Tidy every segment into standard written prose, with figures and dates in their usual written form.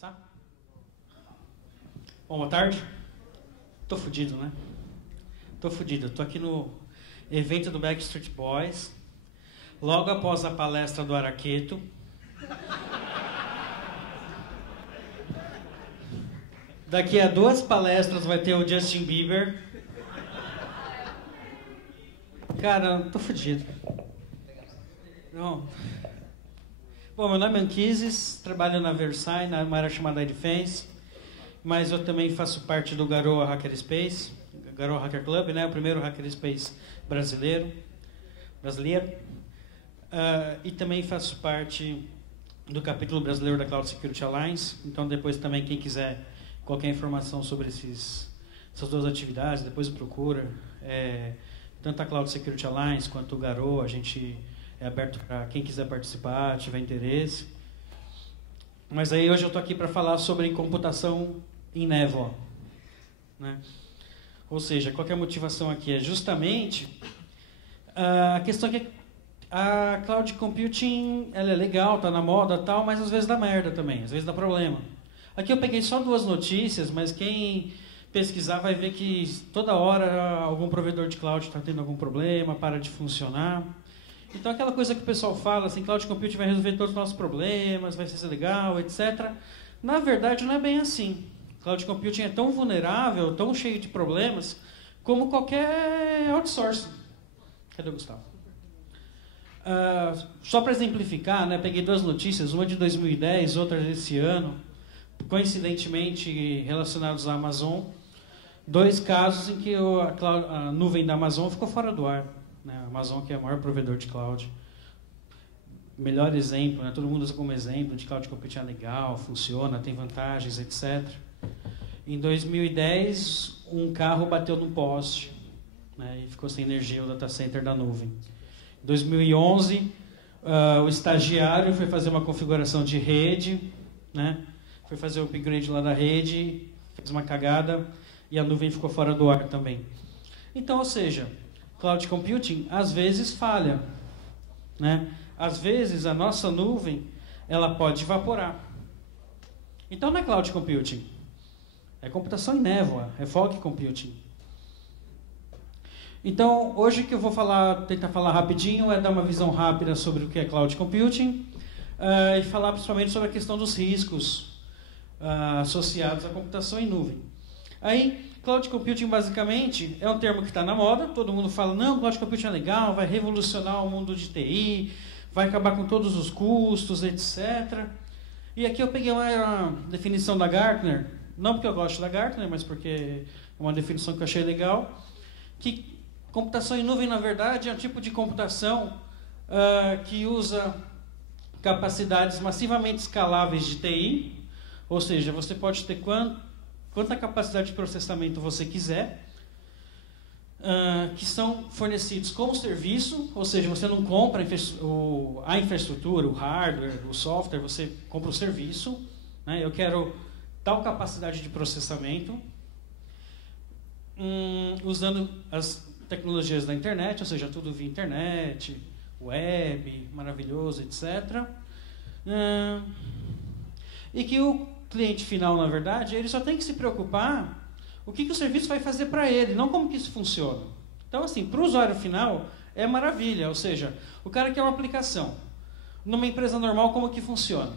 Começar? Bom, boa tarde. Tô fudido, né? Tô fudido. Tô aqui no evento do Backstreet Boys, logo após a palestra do Araqueto. Daqui a 2 palestras vai ter o Justin Bieber. Cara, tô fudido. Não. Bom, meu nome é Anquises, trabalho na Versailles, numa área chamada Defense, mas eu também faço parte do Garoa Hackerspace, Garoa Hacker Club, né? O primeiro Hackerspace brasileiro. E também faço parte do capítulo brasileiro da Cloud Security Alliance. Então, depois também, quem quiser qualquer informação sobre essas 2 atividades, depois procura. Tanto a Cloud Security Alliance quanto o Garoa, a gente é aberto para quem quiser participar, tiver interesse. Mas aí hoje eu estou aqui para falar sobre computação em névoa, né? Ou seja, qual que é a motivação aqui? É justamente a questão que a cloud computing ela é legal, está na moda e tal, mas às vezes dá merda também, às vezes dá problema. Aqui eu peguei só 2 notícias, mas quem pesquisar vai ver que toda hora algum provedor de cloud está tendo algum problema, para de funcionar. Então aquela coisa que o pessoal fala, assim, cloud computing vai resolver todos os nossos problemas, vai ser legal, etc. Na verdade não é bem assim. Cloud computing é tão vulnerável, tão cheio de problemas, como qualquer outsourcing. Cadê o Gustavo? Só para exemplificar, né, peguei 2 notícias, uma de 2010, outra desse ano, coincidentemente relacionados à Amazon. 2 casos em que a nuvem da Amazon ficou fora do ar. A Amazon, que é o maior provedor de cloud. Melhor exemplo, né? Todo mundo usa como exemplo de cloud computing legal, funciona, tem vantagens, etc. Em 2010, um carro bateu num poste, né, e ficou sem energia o data center da nuvem. Em 2011, o estagiário foi fazer uma configuração de rede, né, foi fazer o upgrade lá da rede, fez uma cagada e a nuvem ficou fora do ar também. Então, ou seja, cloud computing às vezes falha, né? Às vezes a nossa nuvem ela pode evaporar. Então não é cloud computing, é computação em névoa, é fog computing. Então hoje que eu vou tentar falar rapidinho é dar uma visão rápida sobre o que é cloud computing e falar principalmente sobre a questão dos riscos associados à computação em nuvem. Aí cloud computing basicamente é um termo que está na moda, todo mundo fala, não, cloud computing é legal, vai revolucionar o mundo de TI, vai acabar com todos os custos, etc. E aqui eu peguei uma definição da Gartner, não porque eu gosto da Gartner, mas porque é uma definição que eu achei legal, que computação em nuvem, na verdade, é um tipo de computação que usa capacidades massivamente escaláveis de TI, ou seja, você pode ter quanta capacidade de processamento você quiser, que são fornecidos como serviço, ou seja, você não compra a infraestrutura, o hardware, o software, você compra o serviço, né? Eu quero tal capacidade de processamento, usando as tecnologias da internet, ou seja, tudo via internet, web, maravilhoso, etc. E que o cliente final, na verdade, ele só tem que se preocupar o que o serviço vai fazer para ele, não como que isso funciona. Então, assim, para o usuário final, é maravilha. Ou seja, o cara quer uma aplicação. Numa empresa normal, como que funciona?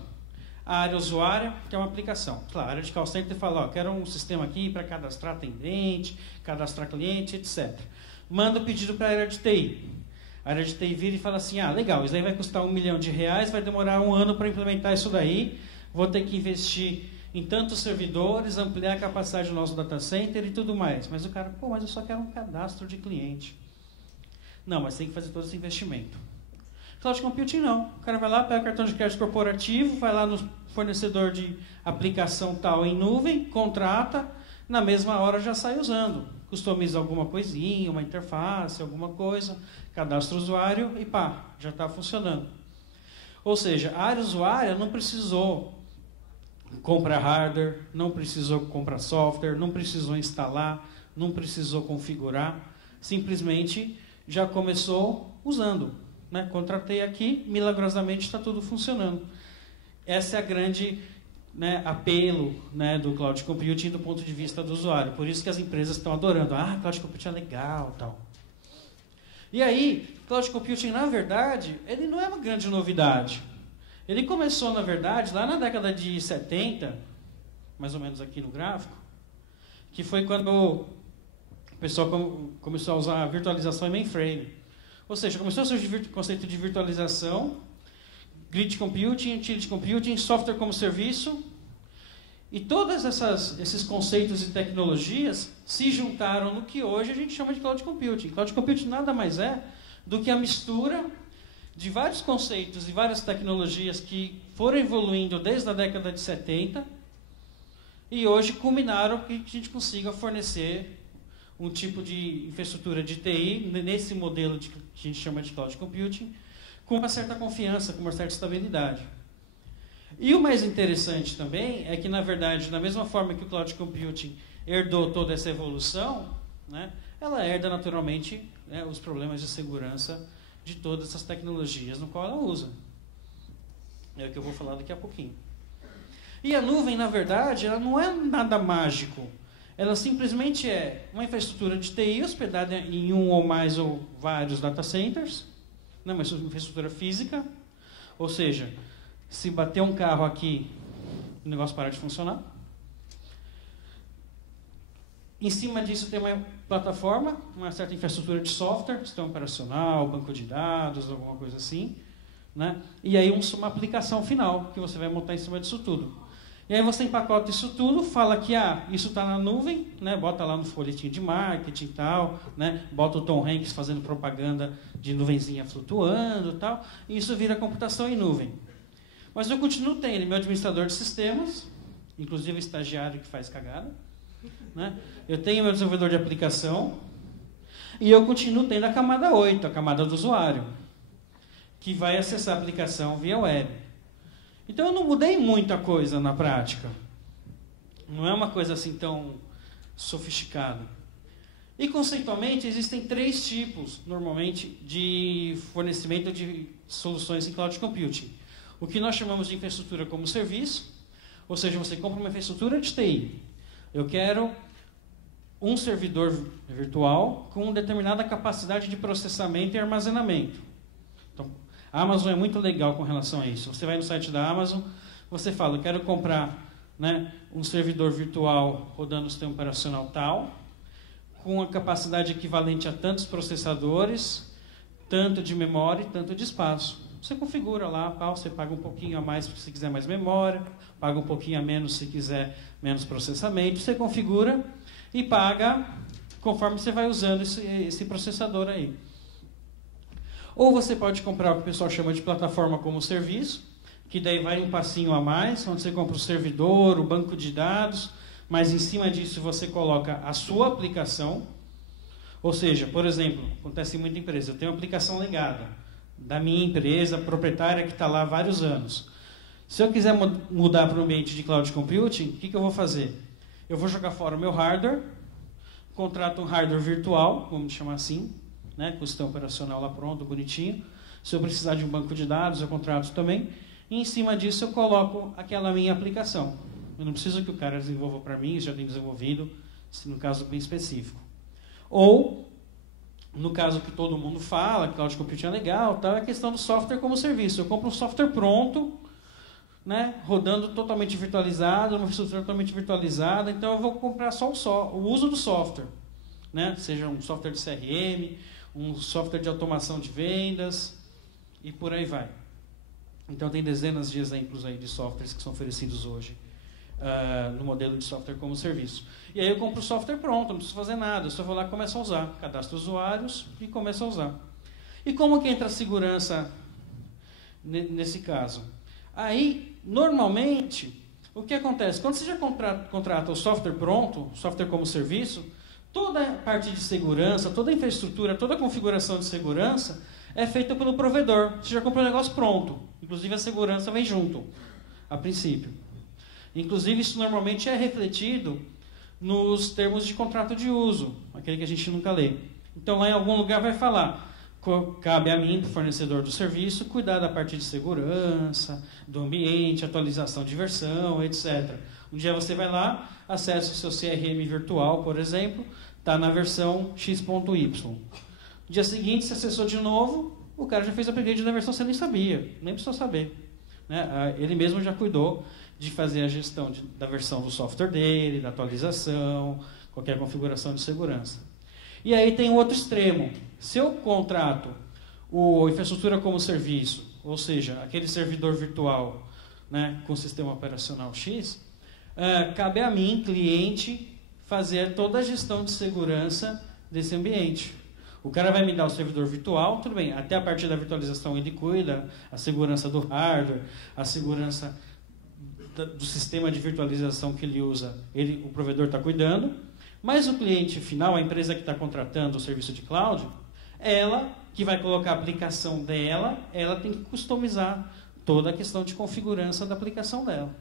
A área usuária quer uma aplicação. Claro, a área de call center fala, quero um sistema aqui para cadastrar atendente, cadastrar cliente, etc. Manda o pedido para a área de TI. A área de TI vira e fala assim, legal, isso aí vai custar R$1 milhão, vai demorar 1 ano para implementar isso daí, vou ter que investir em tantos servidores, ampliar a capacidade do nosso data center e tudo mais. Mas o cara, mas eu só quero um cadastro de cliente. Não, mas tem que fazer todo esse investimento. Cloud Computing não. O cara vai lá, pega o cartão de crédito corporativo, vai lá no fornecedor de aplicação tal em nuvem, contrata, na mesma hora já sai usando. Customiza alguma coisinha, uma interface, alguma coisa, cadastra o usuário e já está funcionando. Ou seja, a área usuária não precisou comprar hardware, não precisou comprar software, não precisou instalar, não precisou configurar, simplesmente já começou usando, né? Contratei aqui, milagrosamente está tudo funcionando. Essa é a grande né, apelo, né, do Cloud Computing do ponto de vista do usuário. Por isso que as empresas estão adorando. Ah, Cloud Computing é legal, tal. E aí, Cloud Computing, na verdade, ele não é uma grande novidade. Ele começou, na verdade, lá na década de 70, mais ou menos aqui no gráfico, que foi quando o pessoal começou a usar a virtualização em mainframe. Ou seja, começou a surgir o conceito de virtualização, grid computing, utility computing, software como serviço, e todos esses conceitos e tecnologias se juntaram no que hoje a gente chama de Cloud Computing. Cloud Computing nada mais é do que a mistura de vários conceitos e várias tecnologias que foram evoluindo desde a década de 70 e hoje culminaram que a gente consiga fornecer um tipo de infraestrutura de TI nesse modelo que a gente chama de Cloud Computing com uma certa confiança, com uma certa estabilidade. E o mais interessante também é que, na verdade, da mesma forma que o Cloud Computing herdou toda essa evolução, né, ela herda naturalmente, né, os problemas de segurança de todas essas tecnologias no qual ela usa. É o que eu vou falar daqui a pouquinho. E a nuvem, na verdade, ela não é nada mágico. Ela simplesmente é uma infraestrutura de TI hospedada em um ou mais ou vários data centers, né, uma infraestrutura física, ou seja, se bater um carro aqui, o negócio para de funcionar. Em cima disso tem uma plataforma, uma certa infraestrutura de software, sistema operacional, banco de dados, alguma coisa assim, né? E aí uma aplicação final que você vai montar em cima disso tudo. E aí você empacota isso tudo, fala que isso está na nuvem, né? Bota lá no folhetim de marketing e tal, né? Bota o Tom Hanks fazendo propaganda de nuvenzinha flutuando e tal, e isso vira computação em nuvem. Mas eu continuo tendo meu administrador de sistemas, inclusive o estagiário que faz cagada, né? Eu tenho meu desenvolvedor de aplicação e eu continuo tendo a camada 8, a camada do usuário, que vai acessar a aplicação via web. Então eu não mudei muita coisa na prática. Não é uma coisa assim tão sofisticada. E conceitualmente existem 3 tipos, normalmente, de fornecimento de soluções em Cloud Computing. O que nós chamamos de infraestrutura como serviço, ou seja, você compra uma infraestrutura de TI. Eu quero um servidor virtual com determinada capacidade de processamento e armazenamento. Então, a Amazon é muito legal com relação a isso. Você vai no site da Amazon, você fala, eu quero comprar, né, um servidor virtual rodando o sistema operacional tal, com a capacidade equivalente a tantos processadores, tanto de memória e tanto de espaço. Você configura lá, você paga um pouquinho a mais se quiser mais memória, paga um pouquinho a menos se quiser menos processamento, você configura e paga conforme você vai usando esse processador aí. Ou você pode comprar o que o pessoal chama de plataforma como serviço, que daí vai um passinho a mais, onde você compra o servidor, o banco de dados, mas em cima disso você coloca a sua aplicação. Ou seja, por exemplo, acontece em muita empresa, eu tenho uma aplicação legada da minha empresa, proprietária, que está lá há vários anos. Se eu quiser mudar para o ambiente de Cloud Computing, o que eu vou fazer? Eu vou jogar fora o meu hardware, contrato um hardware virtual, vamos chamar assim, né, com o sistema operacional lá pronto, bonitinho. Se eu precisar de um banco de dados, eu contrato também. E em cima disso eu coloco aquela minha aplicação. Eu não preciso que o cara desenvolva para mim, isso já tem desenvolvido, no caso bem específico. Ou, no caso que todo mundo fala, que Cloud Computing é legal, tá, é a questão do software como serviço. Eu compro um software pronto, né, rodando totalmente virtualizado, uma infraestrutura totalmente virtualizada, então eu vou comprar só o uso do software, né, seja um software de CRM, um software de automação de vendas, e por aí vai. Então tem dezenas de exemplos aí de softwares que são oferecidos hoje no modelo de software como serviço. E aí eu compro o software pronto, não preciso fazer nada, eu só vou lá e começo a usar. Cadastro usuários e começo a usar. E como que entra a segurança nesse caso? Aí, normalmente, o que acontece? Quando você já contrata o software pronto, software como serviço, toda a parte de segurança, toda a infraestrutura, toda a configuração de segurança é feita pelo provedor. Você já comprou o negócio pronto. Inclusive a segurança vem junto, a princípio. Inclusive isso normalmente é refletido nos termos de contrato de uso, aquele que a gente nunca lê. Então lá em algum lugar vai falar, cabe a mim, fornecedor do serviço, cuidar da parte de segurança, do ambiente, atualização de versão, etc. Um dia você vai lá, acessa o seu CRM virtual, por exemplo, está na versão X.Y. No dia seguinte, você acessou de novo, o cara já fez o upgrade da versão, você nem sabia, nem precisou saber. Né? Ele mesmo já cuidou de fazer a gestão da versão do software dele, da atualização, qualquer configuração de segurança. E aí tem o outro extremo. Se eu contrato o infraestrutura como serviço, ou seja, aquele servidor virtual, né, com sistema operacional X, cabe a mim, cliente, fazer toda a gestão de segurança desse ambiente. O cara vai me dar o servidor virtual, tudo bem, até a partir da virtualização ele cuida, a segurança do hardware, a segurança do sistema de virtualização que ele usa, o provedor está cuidando, mas o cliente final, a empresa que está contratando o serviço de cloud, ela que vai colocar a aplicação dela, ela tem que customizar toda a questão de configuração da aplicação dela.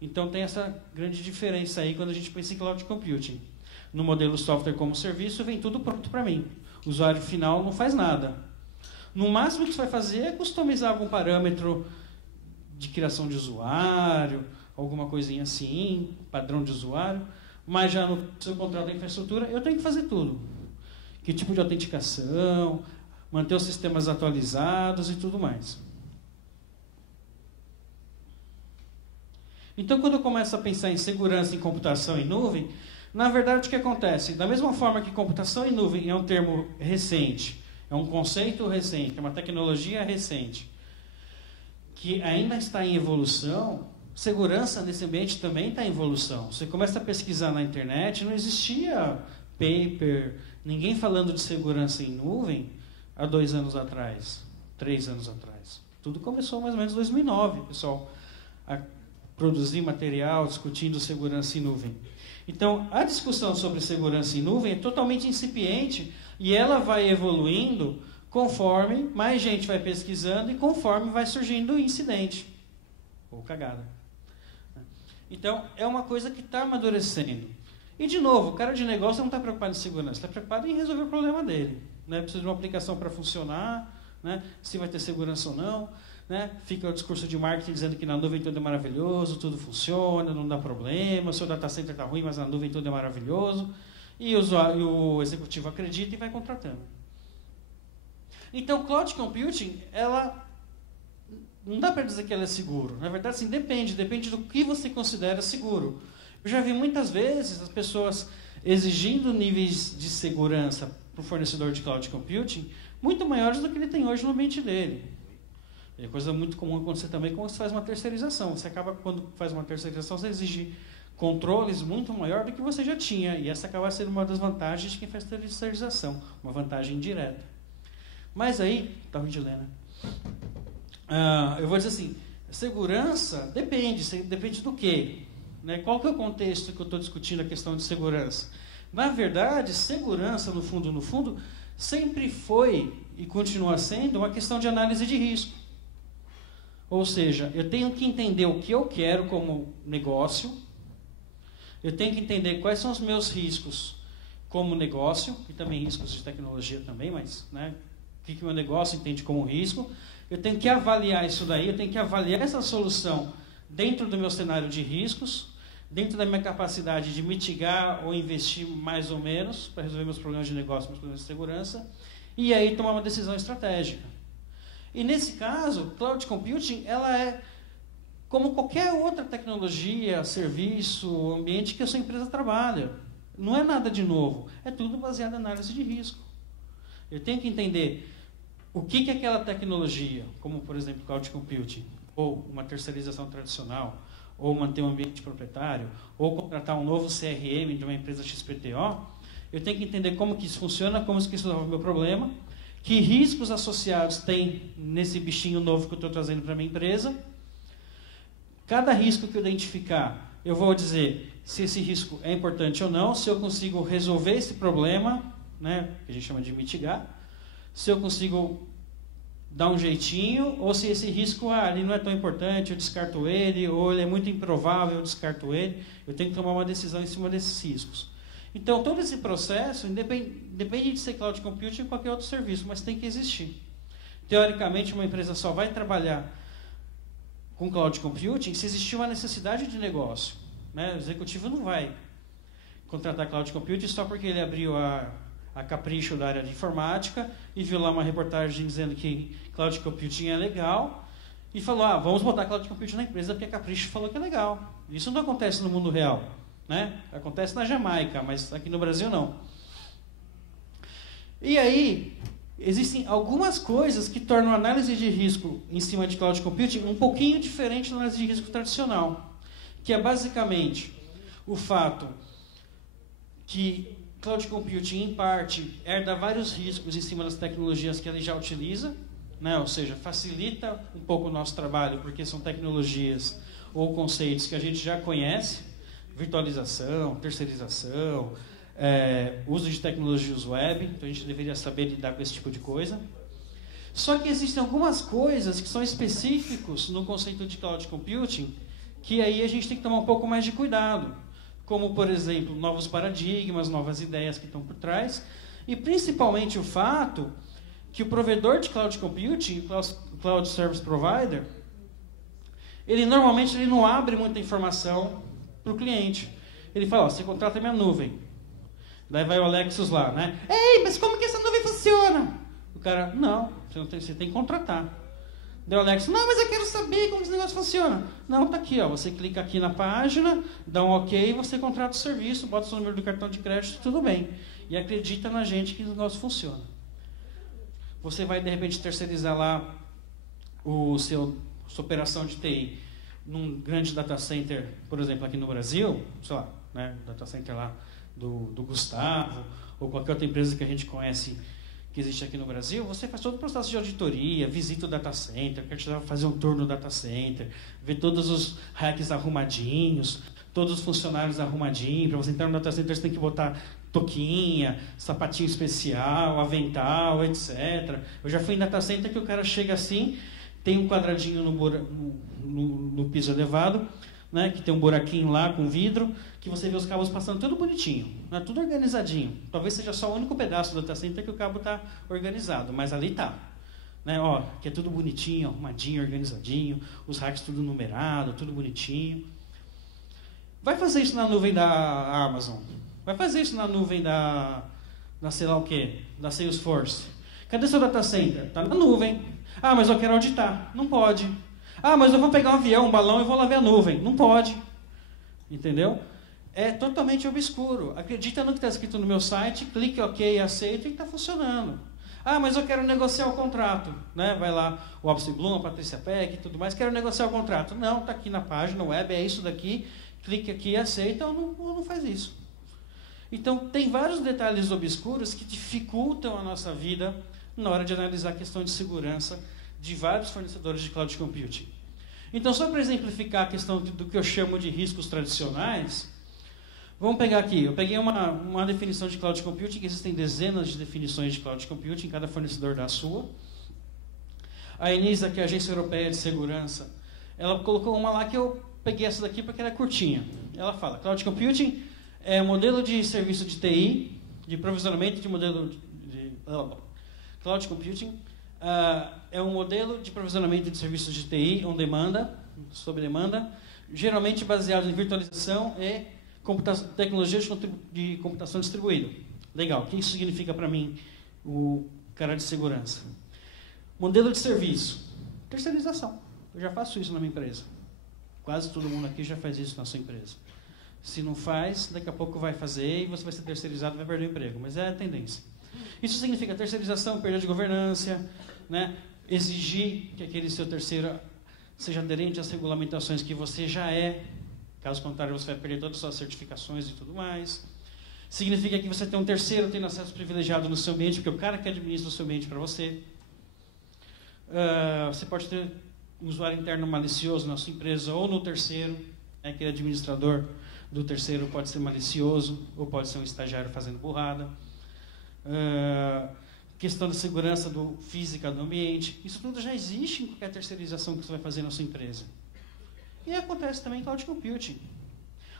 Então tem essa grande diferença aí quando a gente pensa em cloud computing. No modelo software como serviço, vem tudo pronto para mim. O usuário final não faz nada. No máximo que você vai fazer é customizar algum parâmetro de criação de usuário, alguma coisinha assim, padrão de usuário, mas já no seu contrato da infraestrutura, eu tenho que fazer tudo. Que tipo de autenticação, manter os sistemas atualizados e tudo mais. Então, quando eu começo a pensar em segurança em computação em nuvem, na verdade, o que acontece? Da mesma forma que computação em nuvem é um termo recente, é um conceito recente, é uma tecnologia recente, que ainda está em evolução, segurança nesse ambiente também está em evolução. Você começa a pesquisar na internet, não existia paper, ninguém falando de segurança em nuvem há 2 anos atrás, 3 anos atrás. Tudo começou mais ou menos em 2009, pessoal, a produzir material discutindo segurança em nuvem. Então, a discussão sobre segurança em nuvem é totalmente incipiente e ela vai evoluindo conforme mais gente vai pesquisando e conforme vai surgindo incidente ou cagada. Então, é uma coisa que está amadurecendo. E, de novo, o cara de negócio não está preocupado em segurança, está preocupado em resolver o problema dele. Né? Precisa de uma aplicação para funcionar, né? Se vai ter segurança ou não. Né? Fica o discurso de marketing dizendo que na nuvem tudo é maravilhoso, tudo funciona, não dá problema, o seu data center está ruim, mas na nuvem tudo é maravilhoso. E o executivo acredita e vai contratando. Então, cloud computing, ela não dá para dizer que ela é seguro. Na verdade, sim, depende do que você considera seguro. Eu já vi muitas vezes as pessoas exigindo níveis de segurança para o fornecedor de cloud computing muito maiores do que ele tem hoje no ambiente dele. É coisa muito comum acontecer também quando você faz uma terceirização. Você acaba, quando faz uma terceirização, você exige controles muito maior do que você já tinha. E essa acaba sendo uma das vantagens de quem faz terceirização. Uma vantagem indireta. Mas aí, tá ruim de ler, né? Eu vou dizer assim, segurança depende do quê? Né? Qual que é o contexto que eu estou discutindo a questão de segurança? Na verdade, segurança, no fundo, sempre foi e continua sendo uma questão de análise de risco. Ou seja, eu tenho que entender o que eu quero como negócio, eu tenho que entender quais são os meus riscos como negócio, e também riscos de tecnologia também, mas né, o que o meu negócio entende como risco. Eu tenho que avaliar isso daí, eu tenho que avaliar essa solução dentro do meu cenário de riscos, dentro da minha capacidade de mitigar ou investir mais ou menos para resolver meus problemas de negócio, meus problemas de segurança, e aí tomar uma decisão estratégica. E nesse caso, cloud computing, ela é como qualquer outra tecnologia, serviço, ambiente que a sua empresa trabalha. Não é nada de novo, é tudo baseado em análise de risco. Eu tenho que entender o que é aquela tecnologia, como por exemplo cloud computing, ou uma terceirização tradicional, ou manter um ambiente proprietário, ou contratar um novo CRM de uma empresa XPTO. Eu tenho que entender como que isso funciona, como que isso resolve o meu problema, que riscos associados tem nesse bichinho novo que eu estou trazendo para a minha empresa. Cada risco que eu identificar, eu vou dizer se esse risco é importante ou não, se eu consigo resolver esse problema, né, que a gente chama de mitigar, se eu consigo dar um jeitinho, ou se esse risco ele não é tão importante, eu descarto ele, ou ele é muito improvável, eu descarto ele. Eu tenho que tomar uma decisão em cima desses riscos. Então, todo esse processo depende de ser cloud computing ou qualquer outro serviço, mas tem que existir. Teoricamente, uma empresa só vai trabalhar com cloud computing se existir uma necessidade de negócio, né? O executivo não vai contratar cloud computing só porque ele abriu a capricho da área de informática e viu lá uma reportagem dizendo que cloud computing é legal e falou, vamos botar cloud computing na empresa porque a capricho falou que é legal. Isso não acontece no mundo real, né? Acontece na Jamaica, mas aqui no Brasil não. E aí, existem algumas coisas que tornam a análise de risco em cima de cloud computing um pouquinho diferente da análise de risco tradicional, que é basicamente o fato que cloud computing, em parte, herda vários riscos em cima das tecnologias que ele já utiliza, né? Ou seja, facilita um pouco o nosso trabalho, porque são tecnologias ou conceitos que a gente já conhece, virtualização, terceirização, uso de tecnologias web, então a gente deveria saber lidar com esse tipo de coisa. Só que existem algumas coisas que são específicos no conceito de cloud computing, que aí a gente tem que tomar um pouco mais de cuidado, como, por exemplo, novos paradigmas, novas ideias que estão por trás, e principalmente o fato que o provedor de cloud computing, o Cloud Service Provider, ele normalmente não abre muita informação para o cliente. Ele fala, você contrata minha nuvem. Daí vai o Alexis lá, né? Ei, mas como que essa nuvem funciona? O cara, não, você tem que contratar. Daí o Alexis, não, mas eu quero saber como esse negócio funciona. Não, tá aqui, ó, você clica aqui na página, dá um ok, você contrata o serviço, bota o seu número do cartão de crédito, tudo bem. E acredita na gente que o negócio funciona. Você vai, de repente, terceirizar lá sua operação de TI num grande data center, por exemplo, aqui no Brasil, sei lá, né, data center lá do Gustavo, ou qualquer outra empresa que a gente conhece que existe aqui no Brasil, você faz todo o processo de auditoria, visita o data center, quer fazer um tour no data center, ver todos os racks arrumadinhos, todos os funcionários arrumadinhos. Para você entrar no data center, você tem que botar toquinha, sapatinho especial, avental, etc. Eu já fui em data center que o cara chega assim, tem um quadradinho no piso elevado, né, que tem um buraquinho lá com vidro, que você vê os cabos passando tudo bonitinho, né, tudo organizadinho. Talvez seja só o único pedaço do data center que o cabo está organizado, mas ali está. Né, ó, que é tudo bonitinho, arrumadinho, organizadinho, os racks tudo numerado, tudo bonitinho. Vai fazer isso na nuvem da Amazon. Vai fazer isso na nuvem da sei lá o quê, da Salesforce. Cadê seu data center? Está na nuvem. Ah, mas eu quero auditar. Não pode. Ah, mas eu vou pegar um avião, um balão e vou lá ver a nuvem. Não pode. Entendeu? É totalmente obscuro. Acredita no que está escrito no meu site, clique OK, aceito e está funcionando. Ah, mas eu quero negociar o contrato. Né? Vai lá o Opsi Bloom, a Patrícia Peck e tudo mais. Quero negociar o contrato. Não, está aqui na página web, é isso daqui. Clique aqui e aceita ou não faz isso. Então, tem vários detalhes obscuros que dificultam a nossa vida na hora de analisar a questão de segurança de vários fornecedores de cloud computing. Então, só para exemplificar a questão do que eu chamo de riscos tradicionais, vamos pegar aqui. Eu peguei uma definição de cloud computing, que existem dezenas de definições de cloud computing, cada fornecedor dá a sua. A ENISA, que é a Agência Europeia de Segurança, ela colocou uma lá que eu peguei essa daqui porque ela é curtinha. Ela fala, cloud computing é um modelo de serviço de TI, de provisionamento de modelo cloud computing é um modelo de provisionamento de serviços de TI on demanda, sob demanda, geralmente baseado em virtualização e tecnologia de computação distribuída. Legal, o que isso significa para mim, o cara de segurança? Modelo de serviço, terceirização. Eu já faço isso na minha empresa. Quase todo mundo aqui já faz isso na sua empresa. Se não faz, daqui a pouco vai fazer e você vai ser terceirizado e vai perder o emprego. Mas é a tendência. Isso significa terceirização, perda de governança, né? Exigir que aquele seu terceiro seja aderente às regulamentações que você já é. Caso contrário, você vai perder todas as suas certificações e tudo mais. Significa que você tem um terceiro tendo acesso privilegiado no seu ambiente, porque o cara que administra o seu ambiente para você. Você pode ter um usuário interno malicioso na sua empresa ou no terceiro. Aquele administrador do terceiro pode ser malicioso ou pode ser um estagiário fazendo burrada. Questão da segurança física do ambiente. Isso tudo já existe em qualquer terceirização que você vai fazer na sua empresa. E acontece também em cloud computing.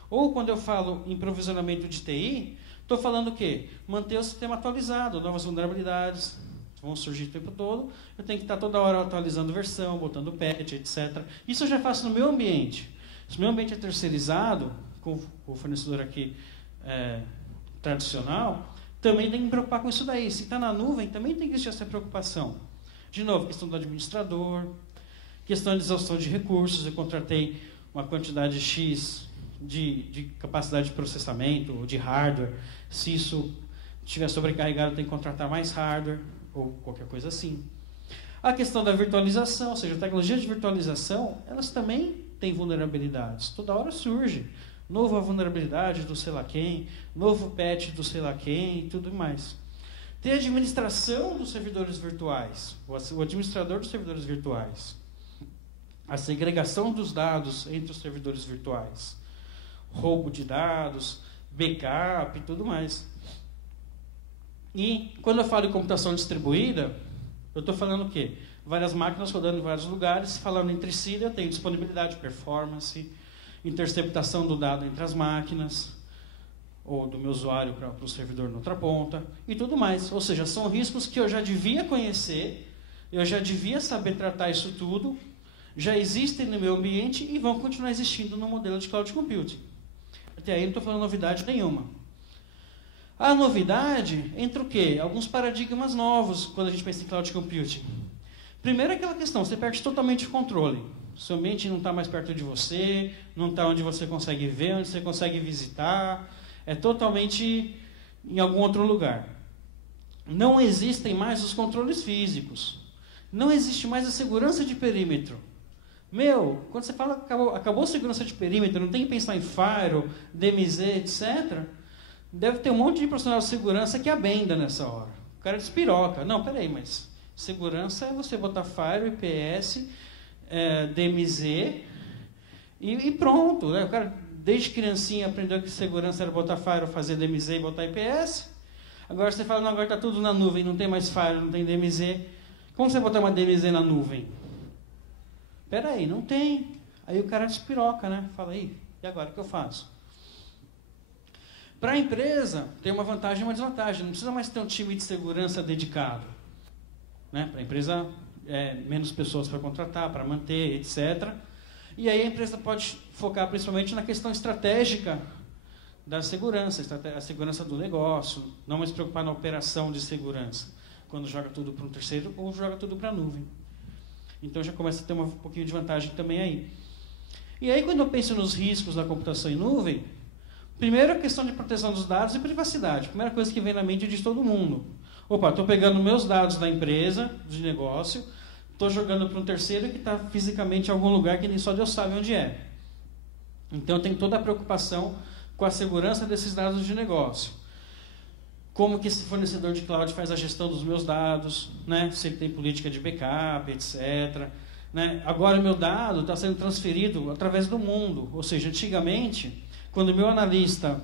Ou quando eu falo em provisionamento de TI, Estou falando o quê? Manter o sistema atualizado, novas vulnerabilidades vão surgir o tempo todo, eu tenho que estar toda hora atualizando versão, botando patch, etc. Isso eu já faço no meu ambiente. Se o meu ambiente é terceirizado, com o fornecedor aqui tradicional, também tem que me preocupar com isso daí. Se está na nuvem, também tem que existir essa preocupação. De novo, questão do administrador, questão de exaustão de recursos, eu contratei uma quantidade X de capacidade de processamento ou de hardware. Se isso estiver sobrecarregado, tem que contratar mais hardware ou qualquer coisa assim. A questão da virtualização, ou seja, a tecnologia de virtualização, elas também têm vulnerabilidades. Toda hora surge nova vulnerabilidade do sei lá quem, novo patch do sei lá quem e tudo mais. Tem a administração dos servidores virtuais, o administrador dos servidores virtuais. A segregação dos dados entre os servidores virtuais. Roubo de dados, backup e tudo mais. E quando eu falo em computação distribuída, eu estou falando o quê? Várias máquinas rodando em vários lugares, falando entre si, eu tenho disponibilidade, performance, interceptação do dado entre as máquinas, ou do meu usuário para o servidor na outra ponta, e tudo mais. Ou seja, são riscos que eu já devia conhecer, eu já devia saber tratar isso tudo, já existem no meu ambiente e vão continuar existindo no modelo de cloud computing. Até aí não estou falando novidade nenhuma. A novidade entre o quê? Alguns paradigmas novos quando a gente pensa em cloud computing. Primeiro, aquela questão, você perde totalmente o controle. Seu ambiente não está mais perto de você, não está onde você consegue ver, onde você consegue visitar, é totalmente em algum outro lugar. Não existem mais os controles físicos. Não existe mais a segurança de perímetro. Quando você fala acabou a segurança de perímetro, não tem que pensar em firewall, DMZ, etc., deve ter um monte de profissional de segurança que abenda nessa hora. O cara despiroca. Não, peraí, mas segurança é você botar firewall, IPS, DMZ e pronto. Né? O cara, desde criancinha, aprendeu que segurança era botar firewall, fazer DMZ e botar IPS. Agora você fala, não, agora está tudo na nuvem, não tem mais firewall, não tem DMZ. Como você botar uma DMZ na nuvem? Peraí, não tem. Aí o cara despiroca, né? Fala aí, e agora o que eu faço? Para a empresa, tem uma vantagem e uma desvantagem. Não precisa mais ter um time de segurança dedicado. Né? Para a empresa, menos pessoas para contratar, para manter, etc. E aí a empresa pode focar principalmente na questão estratégica da segurança, a segurança do negócio, não mais se preocupar na operação de segurança, quando joga tudo para um terceiro ou joga tudo para a nuvem. Então já começa a ter um pouquinho de vantagem também aí. E aí quando eu penso nos riscos da computação em nuvem, primeiro a questão de proteção dos dados e privacidade. Primeira coisa que vem na mente de todo mundo. Opa, estou pegando meus dados da empresa, de negócio, estou jogando para um terceiro que está fisicamente em algum lugar que nem só Deus sabe onde é. Então eu tenho toda a preocupação com a segurança desses dados de negócio. Como que esse fornecedor de cloud faz a gestão dos meus dados, né? Se ele tem política de backup, etc. Né? Agora o meu dado está sendo transferido através do mundo. Ou seja, antigamente, quando o meu analista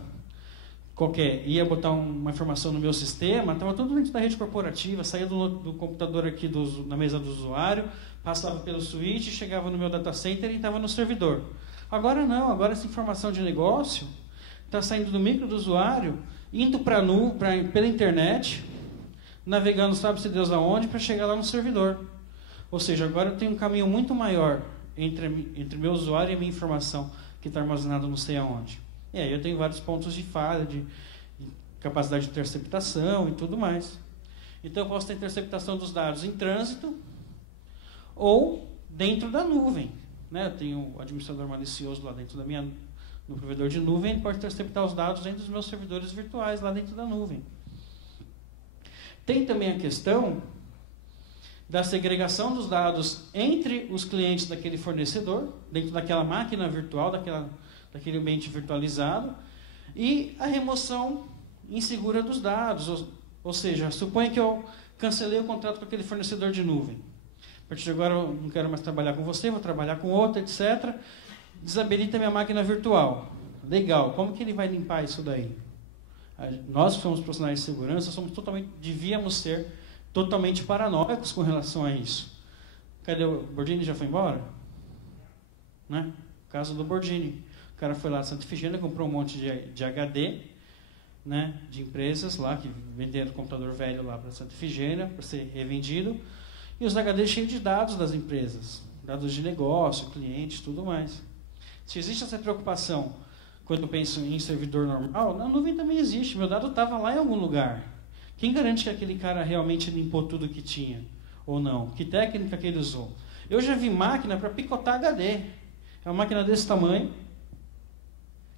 qualquer ia botar uma informação no meu sistema, estava tudo dentro da rede corporativa, saía do computador aqui na mesa do usuário, passava pelo switch, chegava no meu data center e estava no servidor. Agora não, agora essa informação de negócio está saindo do micro do usuário, indo pela internet, navegando sabe-se Deus aonde, para chegar lá no servidor. Ou seja, agora eu tenho um caminho muito maior entre meu usuário e a minha informação, que está armazenada não sei aonde. E aí eu tenho vários pontos de falha, de capacidade de interceptação e tudo mais. Então eu posso ter interceptação dos dados em trânsito ou dentro da nuvem. Né? Eu tenho o administrador malicioso lá dentro no provedor de nuvem, ele pode interceptar os dados dentro dos meus servidores virtuais lá dentro da nuvem. Tem também a questão da segregação dos dados entre os clientes daquele fornecedor, dentro daquela máquina virtual, daquele ambiente virtualizado, e a remoção insegura dos dados. Ou seja, suponha que eu cancelei o contrato com aquele fornecedor de nuvem. A partir de agora eu não quero mais trabalhar com você, vou trabalhar com outro, etc. Desabilita minha máquina virtual. Legal, como que ele vai limpar isso daí? Nós que somos profissionais de segurança, devíamos ser totalmente paranoicos com relação a isso. Cadê o Bordini? Já foi embora? Né? Caso do Bordini. O cara foi lá de Santa Efigênia, comprou um monte de HD, né, de empresas lá que venderam computador velho lá para Santa Efigênia para ser revendido, e os HDs cheios de dados das empresas, dados de negócio, clientes, tudo mais. Se existe essa preocupação quando eu penso em servidor normal, na nuvem também existe. Meu dado estava lá em algum lugar. Quem garante que aquele cara realmente limpou tudo que tinha? Ou não? Que técnica que ele usou? Eu já vi máquina para picotar HD. É uma máquina desse tamanho.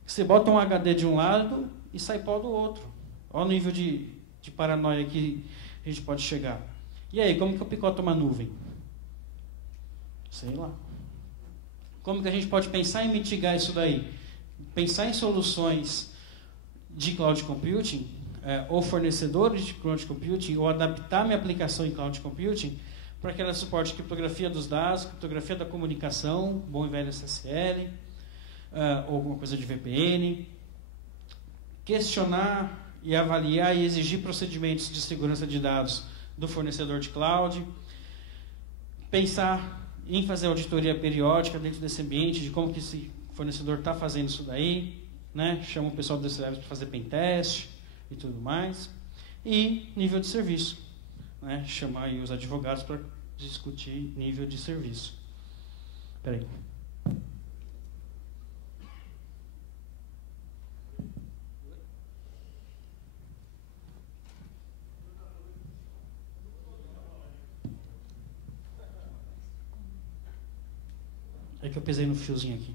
Você bota um HD de um lado e sai pó do outro. Olha o nível de paranoia que a gente pode chegar. E aí, como que eu picoto uma nuvem? Sei lá. Como que a gente pode pensar em mitigar isso daí? Pensar em soluções de cloud computing, ou fornecedores de cloud computing, ou adaptar minha aplicação em cloud computing para que ela suporte criptografia dos dados, criptografia da comunicação, bom e velho SSL, ou alguma coisa de VPN, questionar e avaliar e exigir procedimentos de segurança de dados do fornecedor de cloud, pensar em fazer auditoria periódica dentro desse ambiente, de como que esse fornecedor está fazendo isso daí, né? Chama o pessoal do DCLabs para fazer pentest e tudo mais. E nível de serviço, né? Chamar aí os advogados para discutir nível de serviço. Espera aí. É que eu pisei no fiozinho aqui.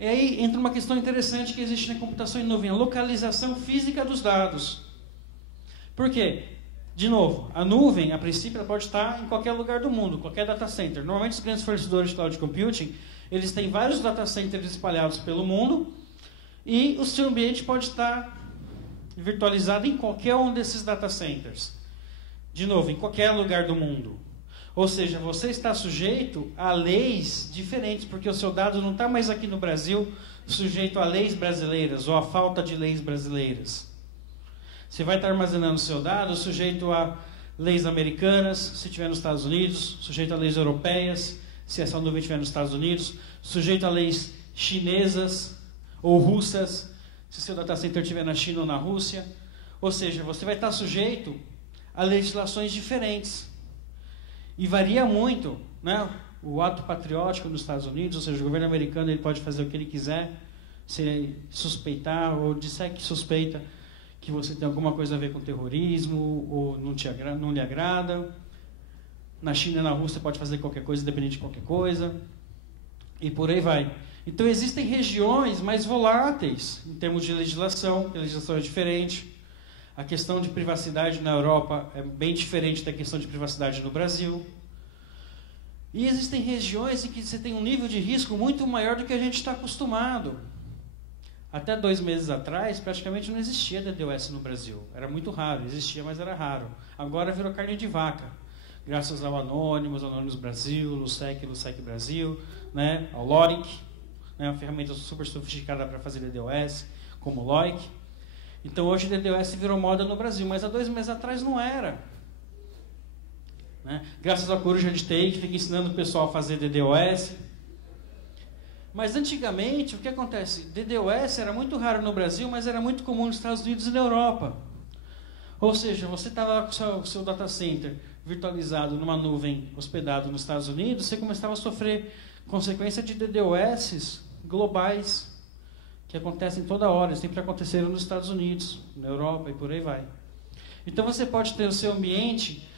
E aí entra uma questão interessante que existe na computação em nuvem, a localização física dos dados. Por quê? De novo, a nuvem, a princípio, ela pode estar em qualquer lugar do mundo, qualquer data center. Normalmente, os grandes fornecedores de cloud computing, eles têm vários data centers espalhados pelo mundo e o seu ambiente pode estar virtualizado em qualquer um desses data centers. De novo, em qualquer lugar do mundo. Ou seja, você está sujeito a leis diferentes, porque o seu dado não está mais aqui no Brasil sujeito a leis brasileiras ou a falta de leis brasileiras. Você vai estar armazenando o seu dado sujeito a leis americanas, se estiver nos Estados Unidos, sujeito a leis europeias, se essa nuvem estiver nos Estados Unidos, sujeito a leis chinesas ou russas, se o seu data center estiver na China ou na Rússia. Ou seja, você vai estar sujeito a legislações diferentes. E varia muito, né? O ato patriótico nos Estados Unidos, ou seja, o governo americano ele pode fazer o que ele quiser, se suspeitar ou disser que suspeita que você tem alguma coisa a ver com terrorismo ou não lhe agrada. Na China e na Rússia pode fazer qualquer coisa, independente de qualquer coisa. E por aí vai. Então existem regiões mais voláteis em termos de legislação, a legislação é diferente. A questão de privacidade na Europa é bem diferente da questão de privacidade no Brasil. E existem regiões em que você tem um nível de risco muito maior do que a gente está acostumado. Até 2 meses atrás, praticamente não existia DDoS no Brasil. Era muito raro, existia, mas era raro. Agora virou carne de vaca. Graças ao Anonymous Brasil, Lusec Brasil, né, ao Lorik, né, uma ferramenta super sofisticada para fazer DDoS, como o Loik. Então hoje o DDoS virou moda no Brasil, mas há 2 meses atrás não era. Né? Graças à Coruja de TI, que fica ensinando o pessoal a fazer DDoS. Mas antigamente, o que acontece? DDoS era muito raro no Brasil, mas era muito comum nos Estados Unidos e na Europa. Ou seja, você estava lá com o seu data center virtualizado numa nuvem hospedado nos Estados Unidos, você começava a sofrer consequência de DDoS globais, que acontecem toda hora, sempre aconteceram nos Estados Unidos, na Europa e por aí vai. Então você pode ter o seu ambiente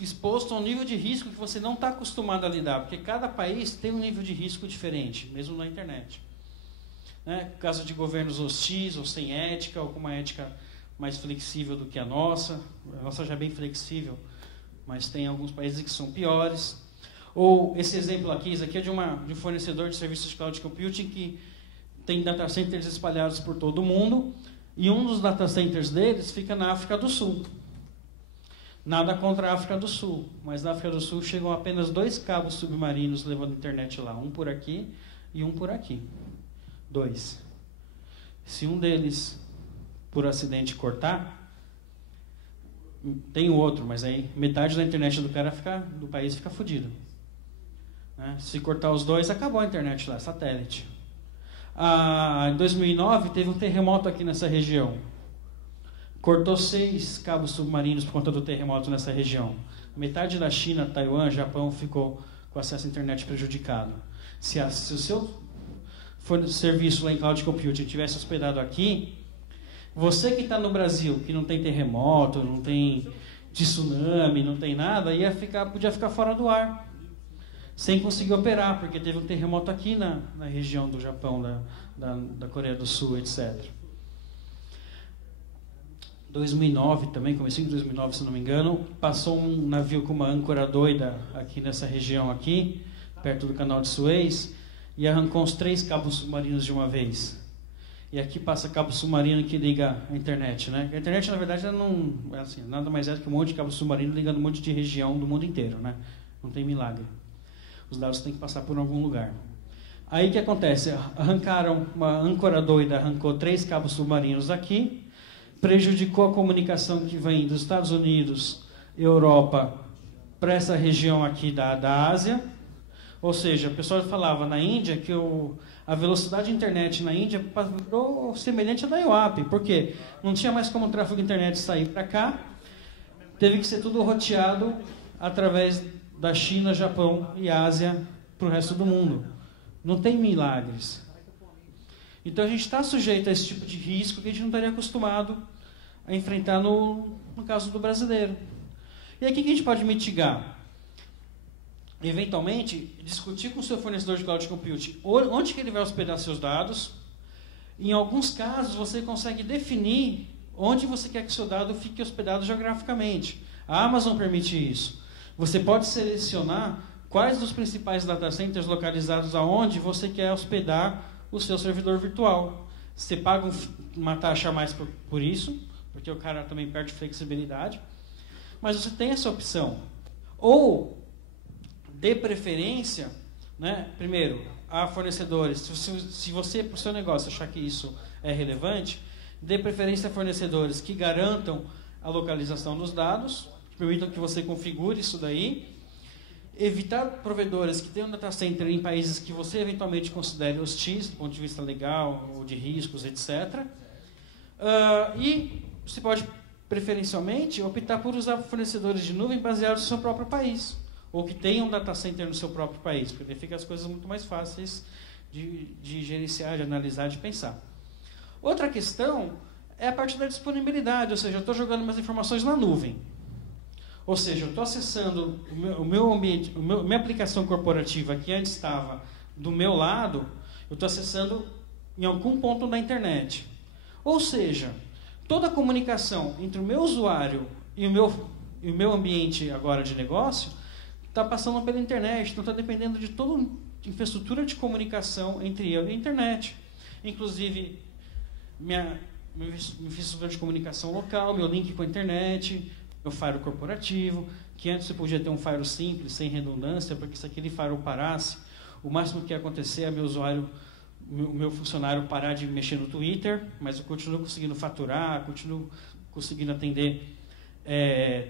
exposto a um nível de risco que você não está acostumado a lidar, porque cada país tem um nível de risco diferente, mesmo na internet. Né? Caso de governos hostis, ou sem ética, ou com uma ética mais flexível do que a nossa já é bem flexível, mas tem alguns países que são piores. Ou esse exemplo aqui, isso aqui é de um fornecedor de serviços de cloud computing que tem data centers espalhados por todo o mundo, e um dos data centers deles fica na África do Sul. Nada contra a África do Sul, mas na África do Sul chegam apenas 2 cabos submarinos levando internet lá, um por aqui e um por aqui. 2. Se um deles, por acidente, cortar, tem o outro, mas aí metade da internet do país fica fodida. né? Se cortar os dois, acabou a internet lá, satélite. Em 2009, teve um terremoto aqui nessa região. Cortou 6 cabos submarinos por conta do terremoto nessa região. Metade da China, Taiwan, Japão ficou com acesso à internet prejudicado. Se o seu serviço lá em cloud computing tivesse hospedado aqui, você que está no Brasil, que não tem terremoto, não tem tsunami, não tem nada, podia ficar fora do ar, sem conseguir operar, porque teve um terremoto aqui na região do Japão, da Coreia do Sul, etc. 2009 também, comecinho de 2009, se não me engano, passou um navio com uma âncora doida aqui nessa região aqui, perto do canal de Suez, e arrancou uns 3 cabos submarinos de uma vez. E aqui passa cabo submarino que liga a internet, né? A internet, na verdade, não é assim, nada mais é do que um monte de cabo submarino ligando um monte de região do mundo inteiro, né? Não tem milagre. Os dados têm que passar por algum lugar. Aí o que acontece? Arrancaram uma âncora doida, arrancou 3 cabos submarinos aqui, prejudicou a comunicação que vem dos Estados Unidos, Europa, para essa região aqui da Ásia. Ou seja, o pessoal falava na Índia que a velocidade de internet na Índia virou semelhante à da IOAP. Por quê? Não tinha mais como o tráfego de internet sair para cá, teve que ser tudo roteado através da China, Japão e Ásia para o resto do mundo. Não tem milagres. Então a gente está sujeito a esse tipo de risco que a gente não estaria acostumado a enfrentar no caso do brasileiro. E aí o que a gente pode mitigar? Eventualmente, discutir com o seu fornecedor de cloud computing onde que ele vai hospedar seus dados. Em alguns casos, você consegue definir onde você quer que seu dado fique hospedado geograficamente. A Amazon permite isso. Você pode selecionar quais dos principais data centers localizados aonde você quer hospedar o seu servidor virtual. Você paga uma taxa a mais por isso, porque o cara também perde flexibilidade, mas você tem essa opção. Ou, de preferência, né, primeiro, a fornecedores, se você, para o seu negócio, achar que isso é relevante, dê preferência a fornecedores que garantam a localização dos dados, que permitam que você configure isso daí, evitar provedores que tenham um data center em países que você eventualmente considere hostis, do ponto de vista legal, ou de riscos, etc. E você pode, preferencialmente, optar por usar fornecedores de nuvem baseados no seu próprio país, ou que tenham um data center no seu próprio país, porque fica as coisas muito mais fáceis de gerenciar, de analisar, de pensar. Outra questão é a parte da disponibilidade, ou seja, eu estou jogando minhas informações na nuvem. Ou seja, eu estou acessando o meu ambiente, minha aplicação corporativa que antes estava do meu lado, eu estou acessando em algum ponto da internet. Ou seja, toda a comunicação entre o meu usuário e o meu ambiente agora de negócio está passando pela internet, então está dependendo de toda a infraestrutura de comunicação entre eu e a internet. Inclusive, minha infraestrutura de comunicação local, meu link com a internet, meu firewall corporativo, que antes você podia ter um firewall simples, sem redundância, porque se aquele firewall parasse, o máximo que ia acontecer é o meu funcionário parar de mexer no Twitter, mas eu continuo conseguindo faturar, continuo conseguindo atender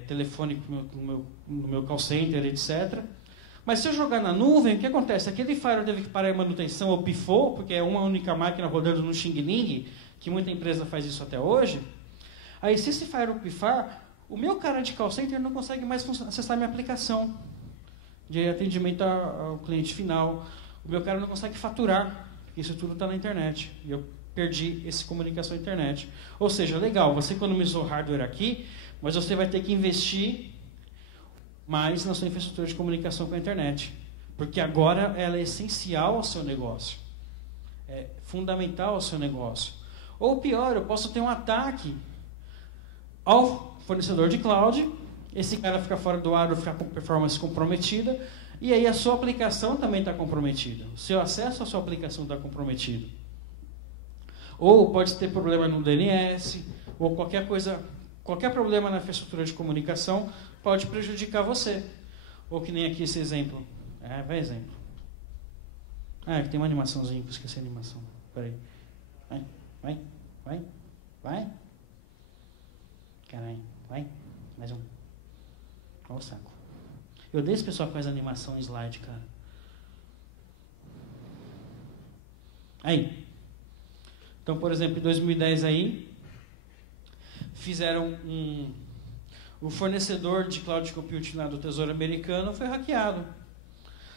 telefone no meu call center, etc. Mas se eu jogar na nuvem, o que acontece? Aquele firewall teve que parar em manutenção ou pifou, porque é uma única máquina rodando no Xing Ling, que muita empresa faz isso até hoje. Aí se esse firewall pifar, o meu cara de call center não consegue mais acessar minha aplicação de atendimento ao cliente final. O meu cara não consegue faturar, porque isso tudo está na internet. E eu perdi essa comunicação à internet. Ou seja, legal, você economizou hardware aqui, mas você vai ter que investir mais na sua infraestrutura de comunicação com a internet. Porque agora ela é essencial ao seu negócio. É fundamental ao seu negócio. Ou pior, eu posso ter um ataque ao fornecedor de cloud, esse cara fica fora do ar ou ficar com performance comprometida, e aí a sua aplicação também está comprometida. O seu acesso à sua aplicação está comprometido. Ou pode ter problema no DNS, ou qualquer coisa, qualquer problema na infraestrutura de comunicação pode prejudicar você. Ou que nem aqui esse exemplo. Vai exemplo. Aqui tem uma animaçãozinha, que eu esqueci a animação. Peraí. Vai. Caralho, vai. Mais um. Olha o saco. Eu odeio esse pessoal que faz animação em slide, cara. Aí. Então, por exemplo, em 2010 aí, fizeram o fornecedor de cloud computing lá do Tesouro Americano foi hackeado,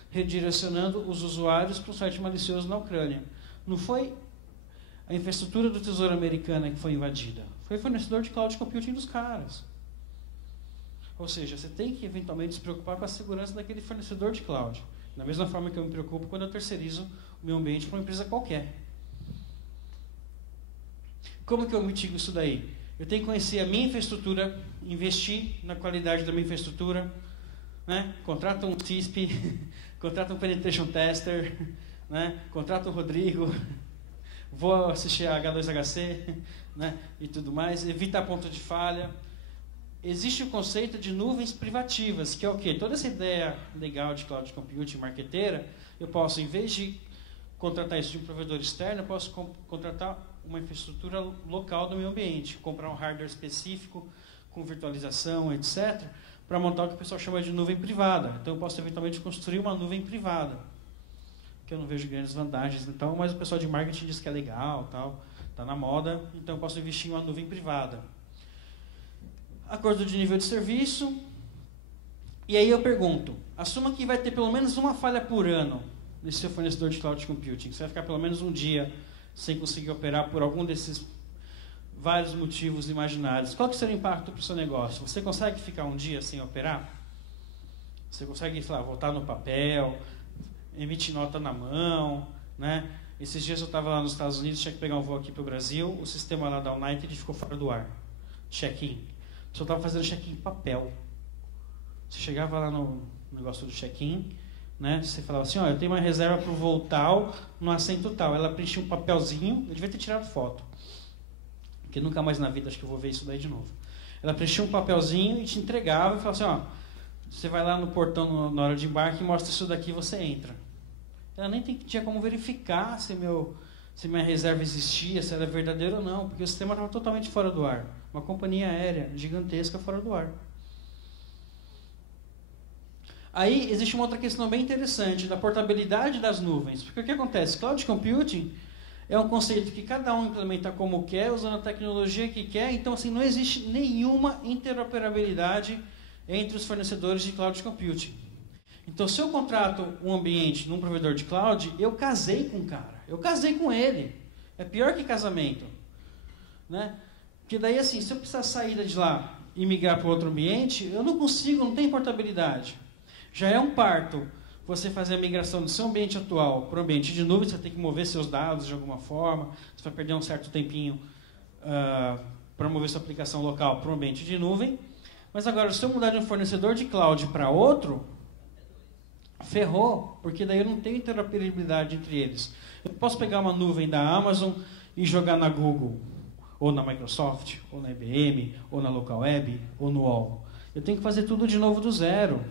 redirecionando os usuários para um site malicioso na Ucrânia. Não foi a infraestrutura do Tesouro Americano que foi invadida, foi o fornecedor de cloud computing dos caras. Ou seja, você tem que eventualmente se preocupar com a segurança daquele fornecedor de cloud. Da mesma forma que eu me preocupo quando eu terceirizo o meu ambiente para uma empresa qualquer. Como que eu mitigo isso daí? Eu tenho que conhecer a minha infraestrutura, investir na qualidade da minha infraestrutura, né? Contrata um CISP, contrata um penetration tester, né? Contrata o Rodrigo, vou assistir a H2HC, né? E tudo mais, evitar ponto de falha. Existe o conceito de nuvens privativas, que é o quê? Toda essa ideia legal de cloud computing, marqueteira, eu posso, em vez de contratar isso de um provedor externo, eu posso contratar uma infraestrutura local do meu ambiente, comprar um hardware específico, com virtualização, etc., para montar o que o pessoal chama de nuvem privada. Então, eu posso, eventualmente, construir uma nuvem privada, que eu não vejo grandes vantagens. Então, mas o pessoal de marketing diz que é legal, tal, está na moda, então eu posso investir em uma nuvem privada. Acordo de nível de serviço. E aí eu pergunto, assuma que vai ter pelo menos uma falha por ano nesse seu fornecedor de cloud computing. Você vai ficar pelo menos um dia sem conseguir operar por algum desses vários motivos imaginários. Qual que seria o impacto para o seu negócio? Você consegue ficar um dia sem operar? Você consegue, sei lá, voltar no papel, emitir nota na mão, né? Esses dias eu estava lá nos Estados Unidos, tinha que pegar um voo aqui para o Brasil, o sistema lá da United ficou fora do ar. Check-in. A pessoa estava fazendo check-in em papel. Você chegava lá no negócio do check-in, né? Você falava assim, ó, eu tenho uma reserva para o voo tal, no assento tal. Ela preenchia um papelzinho, eu devia ter tirado foto, porque nunca mais na vida acho que eu vou ver isso daí de novo. Ela preenchia um papelzinho e te entregava e falava assim, ó, você vai lá no portão na hora de embarque e mostra isso daqui e você entra. Ela nem tinha como verificar se minha reserva existia, se era verdadeira ou não, porque o sistema estava totalmente fora do ar. Uma companhia aérea gigantesca fora do ar. Aí existe uma outra questão bem interessante da portabilidade das nuvens. Porque o que acontece? Cloud Computing é um conceito que cada um implementa como quer, usando a tecnologia que quer. Então, assim, não existe nenhuma interoperabilidade entre os fornecedores de Cloud Computing. Então, se eu contrato um ambiente num provedor de cloud, eu casei com o cara. Eu casei com ele. É pior que casamento, né? Porque daí, assim, se eu precisar sair de lá e migrar para outro ambiente, eu não consigo, não tem portabilidade. Já é um parto você fazer a migração do seu ambiente atual para o ambiente de nuvem, você vai ter que mover seus dados de alguma forma, você vai perder um certo tempinho para mover sua aplicação local para um ambiente de nuvem. Mas agora, se eu mudar de um fornecedor de cloud para outro, ferrou, porque daí eu não tenho interoperabilidade entre eles. Eu posso pegar uma nuvem da Amazon e jogar na Google, ou na Microsoft, ou na IBM, ou na Local Web, ou no UOL. Eu tenho que fazer tudo de novo do zero.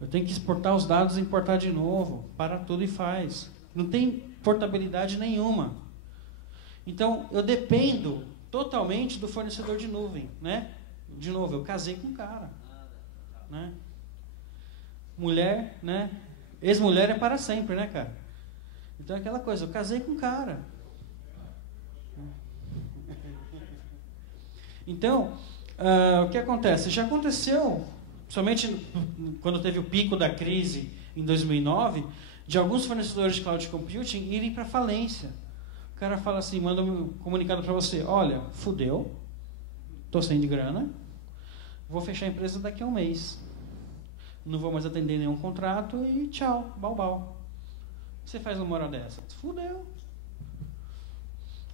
Eu tenho que exportar os dados e importar de novo. Para tudo e faz. Não tem portabilidade nenhuma. Então, eu dependo totalmente do fornecedor de nuvem, né? De novo, eu casei com um cara, né? Mulher, né? Ex-mulher é para sempre, né, cara? Então é aquela coisa, eu casei com um cara. Então, o que acontece? Já aconteceu, somente quando teve o pico da crise em 2009, de alguns fornecedores de cloud computing irem para falência. O cara fala assim, manda um comunicado para você, olha, fudeu, estou sem de grana, vou fechar a empresa daqui a um mês. Não vou mais atender nenhum contrato e tchau, bau. Você faz uma hora dessa? Fudeu.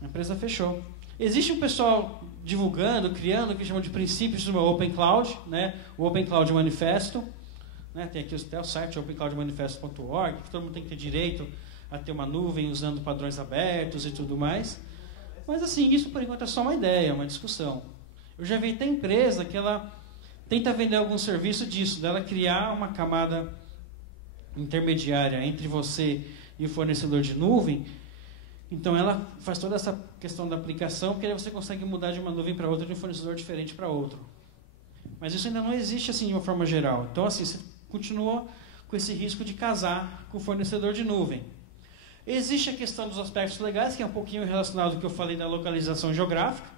A empresa fechou. Existe um pessoal divulgando, criando o que chamam de princípios do Open Cloud, né? O Open Cloud Manifesto, né? Tem aqui até o site opencloudmanifesto.org, que todo mundo tem que ter direito a ter uma nuvem usando padrões abertos e tudo mais. Mas assim, isso por enquanto é só uma ideia, uma discussão. Eu já vi até empresa que ela tenta vender algum serviço disso, dela criar uma camada intermediária entre você e o fornecedor de nuvem. Então ela faz toda essa questão da aplicação, porque aí você consegue mudar de uma nuvem para outra, de um fornecedor diferente para outro. Mas isso ainda não existe assim de uma forma geral. Então assim, você continua com esse risco de casar com o fornecedor de nuvem. Existe a questão dos aspectos legais, que é um pouquinho relacionado ao que eu falei da localização geográfica.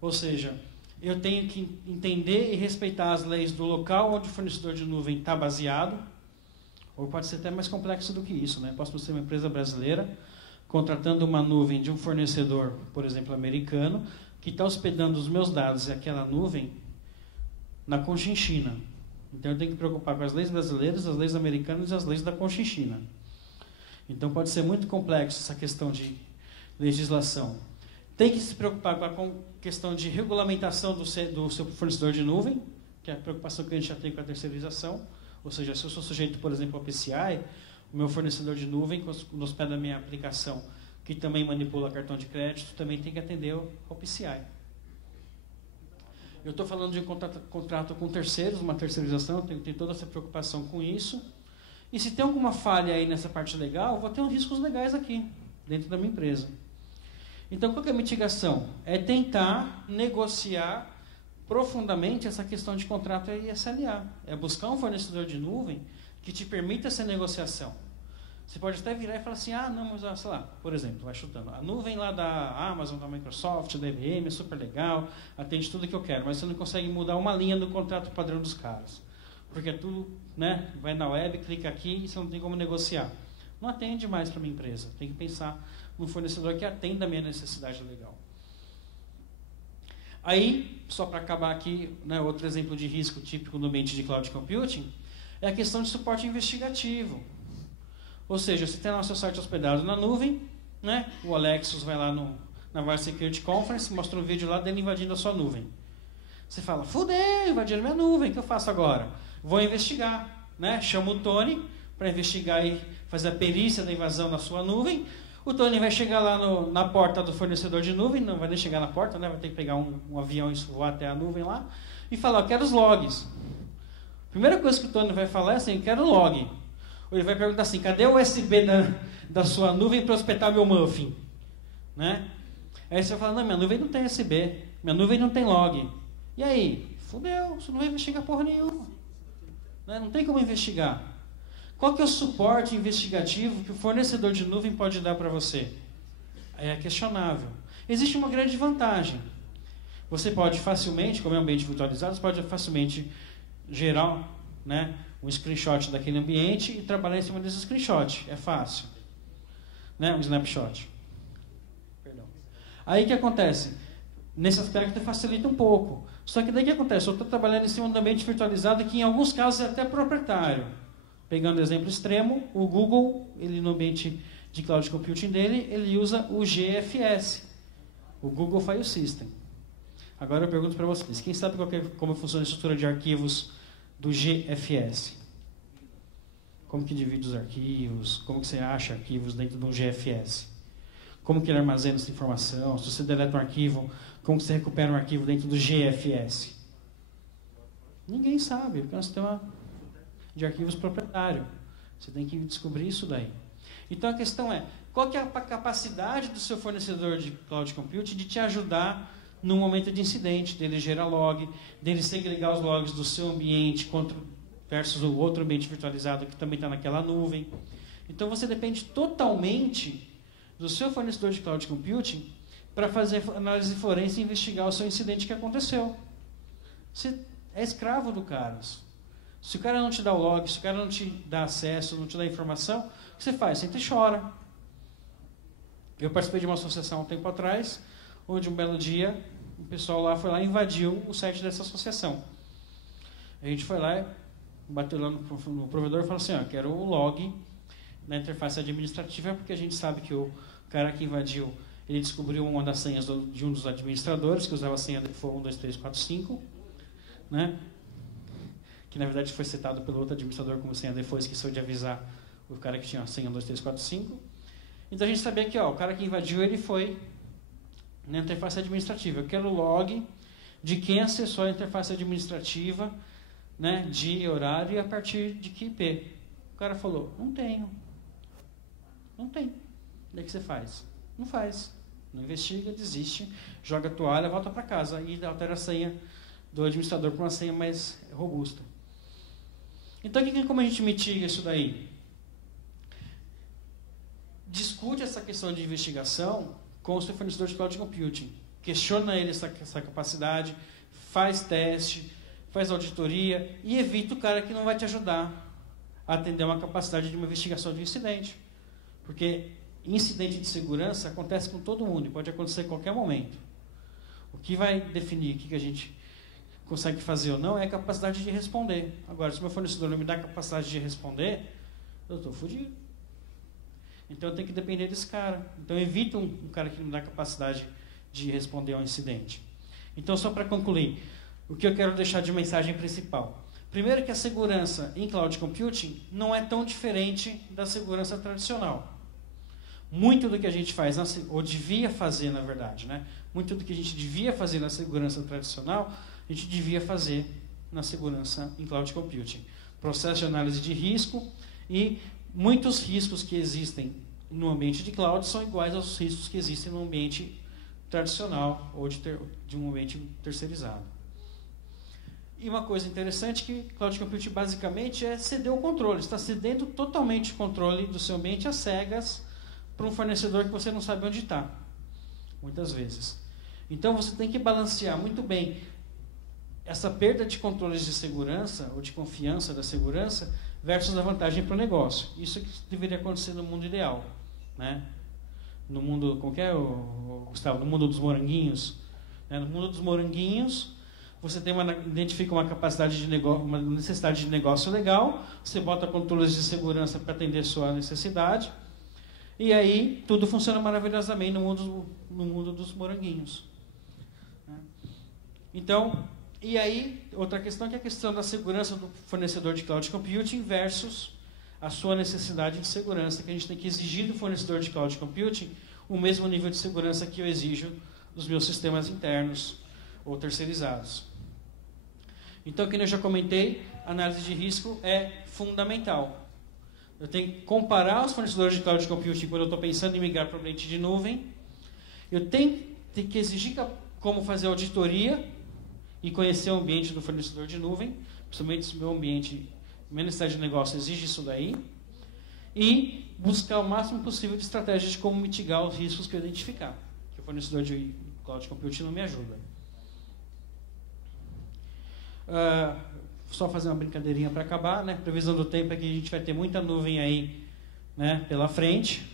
Ou seja, eu tenho que entender e respeitar as leis do local onde o fornecedor de nuvem está baseado. Ou pode ser até mais complexo do que isso, né? Posso ser uma empresa brasileira contratando uma nuvem de um fornecedor, por exemplo, americano, que está hospedando os meus dados e aquela nuvem na Conchinchina. Então eu tenho que me preocupar com as leis brasileiras, as leis americanas e as leis da Conchinchina. Então pode ser muito complexo essa questão de legislação. Tem que se preocupar com a questão de regulamentação do seu fornecedor de nuvem, que é a preocupação que a gente já tem com a terceirização. Ou seja, se eu sou sujeito, por exemplo, ao PCI, o meu fornecedor de nuvem, quando hospeda a minha aplicação, que também manipula cartão de crédito, também tem que atender ao PCI. Eu estou falando de um contrato com terceiros, uma terceirização, eu tenho que ter toda essa preocupação com isso. E se tem alguma falha aí nessa parte legal, eu vou ter uns riscos legais aqui, dentro da minha empresa. Então, qual que é a mitigação? É tentar negociar profundamente essa questão de contrato e SLA. É buscar um fornecedor de nuvem que te permita essa negociação. Você pode até virar e falar assim, não, mas sei lá, por exemplo, vai chutando, a nuvem lá da Amazon, da Microsoft, da IBM é super legal, atende tudo que eu quero, mas você não consegue mudar uma linha do contrato padrão dos caras. Porque é tudo, né, vai na web, clica aqui e você não tem como negociar. Não atende mais para a minha empresa. Tem que pensar num fornecedor que atenda a minha necessidade legal. Aí, só para acabar aqui, né, outro exemplo de risco típico no ambiente de cloud computing é a questão de suporte investigativo. Ou seja, você tem lá o seu site hospedado na nuvem, né, o Alexis vai lá na VAR Security Conference, mostra um vídeo lá dele invadindo a sua nuvem. Você fala, fudeu, invadiram minha nuvem, o que eu faço agora? Vou investigar, né? Chamo o Tony para investigar e fazer a perícia da invasão na sua nuvem. O Tony vai chegar lá na porta do fornecedor de nuvem, não vai nem chegar na porta, né? Vai ter que pegar um avião e voar até a nuvem lá, e falar, eu quero os logs. Primeira coisa que o Tony vai falar é assim, eu quero o log. Ou ele vai perguntar assim, cadê o USB da sua nuvem para hospedar meu muffin? Né? Aí você vai falar, não, minha nuvem não tem USB, minha nuvem não tem log. E aí? Fudeu, você não vai investigar porra nenhuma. Né? Não tem como investigar. Qual que é o suporte investigativo que o fornecedor de nuvem pode dar para você? É questionável. Existe uma grande vantagem. Você pode facilmente, como é um ambiente virtualizado, você pode facilmente gerar, né, um screenshot daquele ambiente e trabalhar em cima desse screenshot. É fácil. Né? Um snapshot. Perdão. Aí o que acontece? Nesse aspecto facilita um pouco. Só que daí o que acontece? Eu estou trabalhando em cima de um ambiente virtualizado que em alguns casos é até proprietário. Pegando exemplo extremo, o Google, ele no ambiente de cloud computing dele, ele usa o GFS, o Google File System. Agora eu pergunto para vocês, quem sabe como funciona a estrutura de arquivos do GFS? Como que divide os arquivos? Como que você acha arquivos dentro de um GFS? Como que ele armazena essa informação? Se você deleta um arquivo, como que você recupera um arquivo dentro do GFS? Ninguém sabe, porque é um sistema de arquivos proprietário. Você tem que descobrir isso daí. Então a questão é, qual que é a capacidade do seu fornecedor de cloud computing de te ajudar no momento de incidente, dele gerar log, dele segregar os logs do seu ambiente versus o outro ambiente virtualizado que também está naquela nuvem. Então você depende totalmente do seu fornecedor de cloud computing para fazer análise forense e investigar o seu incidente que aconteceu. Você é escravo do cara. Se o cara não te dá o log, se o cara não te dá acesso, não te dá informação, o que você faz? Você entra e chora. Eu participei de uma associação há um tempo atrás, onde um belo dia o pessoal lá foi lá e invadiu o site dessa associação. A gente foi lá, bateu lá no provedor e falou assim, quero o log na interface administrativa, porque a gente sabe que o cara que invadiu, ele descobriu uma das senhas de um dos administradores, que usava a senha default 12345, né? Que na verdade foi setado pelo outro administrador como senha default, esqueceu de avisar o cara que tinha a senha 12345. Então a gente sabia que o cara que invadiu, ele foi na interface administrativa. Eu quero o log de quem acessou a interface administrativa, né, de horário e a partir de que IP. O cara falou, não tenho. Não tem. Daí o que você faz? Não faz. Não investiga, desiste, joga a toalha, volta para casa e altera a senha do administrador para uma senha mais robusta. Então, como a gente mitiga isso daí? discute essa questão de investigação com o seu fornecedor de cloud computing. Questiona ele essa capacidade, faz teste, faz auditoria e evita o cara que não vai te ajudar a atender uma capacidade de uma investigação de incidente. Porque incidente de segurança acontece com todo mundo e pode acontecer a qualquer momento. O que vai definir o que a gente consegue fazer ou não é a capacidade de responder. Agora, se o meu fornecedor não me dá a capacidade de responder, eu estou fodido. Então eu tenho que depender desse cara. Então evita um cara que não dá capacidade de responder ao incidente. Então, só para concluir, o que eu quero deixar de mensagem principal. Primeiro que a segurança em cloud computing não é tão diferente da segurança tradicional. Muito do que a gente faz, ou devia fazer, na verdade, né? Muito do que a gente devia fazer na segurança tradicional, a gente devia fazer na segurança em cloud computing. Processo de análise de risco e muitos riscos que existem no ambiente de cloud são iguais aos riscos que existem no ambiente tradicional ou de um ambiente terceirizado. E uma coisa interessante é que cloud computing basicamente é ceder o controle. Você está cedendo totalmente o controle do seu ambiente às cegas para um fornecedor que você não sabe onde está, muitas vezes. Então você tem que balancear muito bem essa perda de controles de segurança ou de confiança da segurança versus a vantagem para o negócio. Isso que deveria acontecer no mundo ideal, né? No mundo, como que é, Gustavo? No mundo dos moranguinhos. Né? No mundo dos moranguinhos, você identifica uma capacidade de negócio, uma necessidade de negócio legal, você bota controles de segurança para atender a sua necessidade, e aí tudo funciona maravilhosamente no mundo dos moranguinhos. Né? Então, e aí, outra questão que é a questão da segurança do fornecedor de cloud computing versus a sua necessidade de segurança, que a gente tem que exigir do fornecedor de cloud computing o mesmo nível de segurança que eu exijo dos meus sistemas internos ou terceirizados. Então, como eu já comentei, a análise de risco é fundamental. Eu tenho que comparar os fornecedores de cloud computing quando eu estou pensando em migrar para o ambiente de nuvem. Eu tenho que exigir como fazer auditoria e conhecer o ambiente do fornecedor de nuvem, principalmente se o meu ambiente, minha necessidade de negócio exige isso daí, e buscar o máximo possível de estratégias de como mitigar os riscos que eu identificar, que o fornecedor de cloud computing não me ajuda. Só fazer uma brincadeirinha para acabar, né? Previsão do tempo é que a gente vai ter muita nuvem aí, né, pela frente,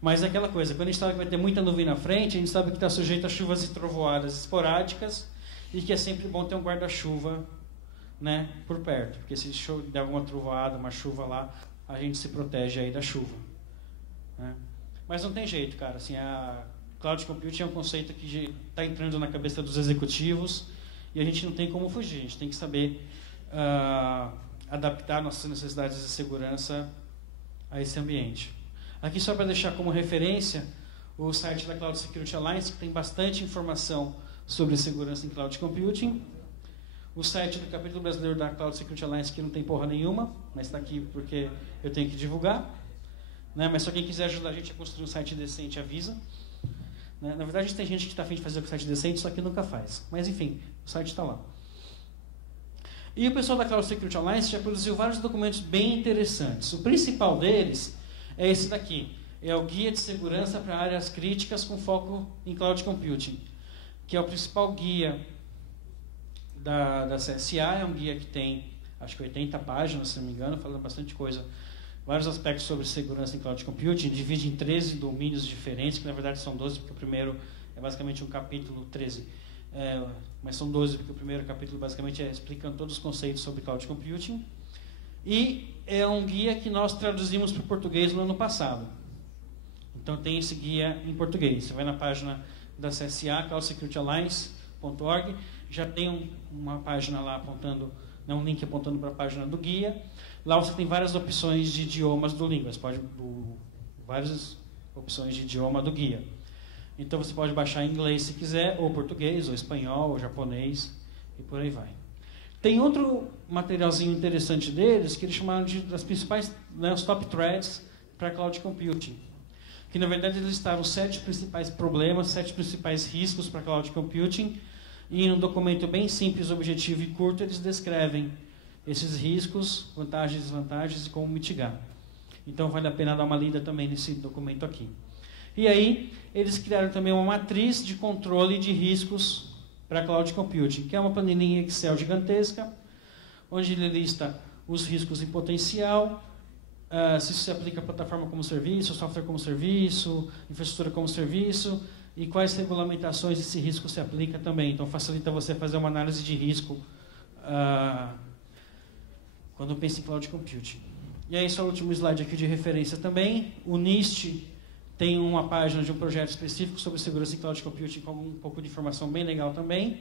mas é aquela coisa, quando a gente sabe que vai ter muita nuvem na frente, a gente sabe que está sujeito a chuvas e trovoadas esporádicas, e que é sempre bom ter um guarda-chuva, né, por perto, porque se der alguma trovoada, uma chuva lá, a gente se protege aí da chuva. Né? Mas não tem jeito, cara. Assim, a cloud computing é um conceito que está entrando na cabeça dos executivos e a gente não tem como fugir. A gente tem que saber adaptar nossas necessidades de segurança a esse ambiente. Aqui só para deixar como referência o site da Cloud Security Alliance, que tem bastante informação sobre segurança em cloud computing. O site do capítulo brasileiro da Cloud Security Alliance, que não tem porra nenhuma, mas está aqui porque eu tenho que divulgar. Né? Mas só quem quiser ajudar a gente a construir um site decente, avisa. Né? Na verdade, tem gente que está a fim de fazer um site decente, só que nunca faz. Mas enfim, o site está lá. E o pessoal da Cloud Security Alliance já produziu vários documentos bem interessantes. O principal deles é esse daqui. É o Guia de Segurança para Áreas Críticas com foco em Cloud Computing, que é o principal guia da CSA. É um guia que tem, acho que 80 páginas, se não me engano, falando bastante coisa, vários aspectos sobre segurança em Cloud Computing, divide em 13 domínios diferentes, que na verdade são 12, porque o primeiro é basicamente um capítulo 13, mas são 12, porque o primeiro capítulo basicamente é explicando todos os conceitos sobre Cloud Computing. E é um guia que nós traduzimos para o português no ano passado. Então tem esse guia em português. Você vai na página da CSA, cloudsecurityalliance.org, já tem uma página lá apontando, um link apontando para a página do guia. Lá você tem várias opções de idiomas do língua, várias opções de idioma do guia. Então você pode baixar em inglês se quiser, ou português, ou espanhol, ou japonês, e por aí vai. Tem outro materialzinho interessante deles, que eles chamaram das principais, né, os top threads para cloud computing. Que na verdade eles listaram 7 principais problemas, 7 principais riscos para cloud computing, e em um documento bem simples, objetivo e curto, eles descrevem esses riscos, vantagens e desvantagens e como mitigar. Então vale a pena dar uma lida também nesse documento aqui. E aí, eles criaram também uma matriz de controle de riscos para Cloud Computing, que é uma planilha Excel gigantesca, onde ele lista os riscos em potencial, se isso se aplica a plataforma como serviço, software como serviço, infraestrutura como serviço, e quais regulamentações esse risco se aplica também. Então, facilita você fazer uma análise de risco quando pensa em Cloud Computing. E aí, só o último slide aqui de referência também. O NIST tem uma página de um projeto específico sobre segurança em Cloud Computing com um pouco de informação bem legal também.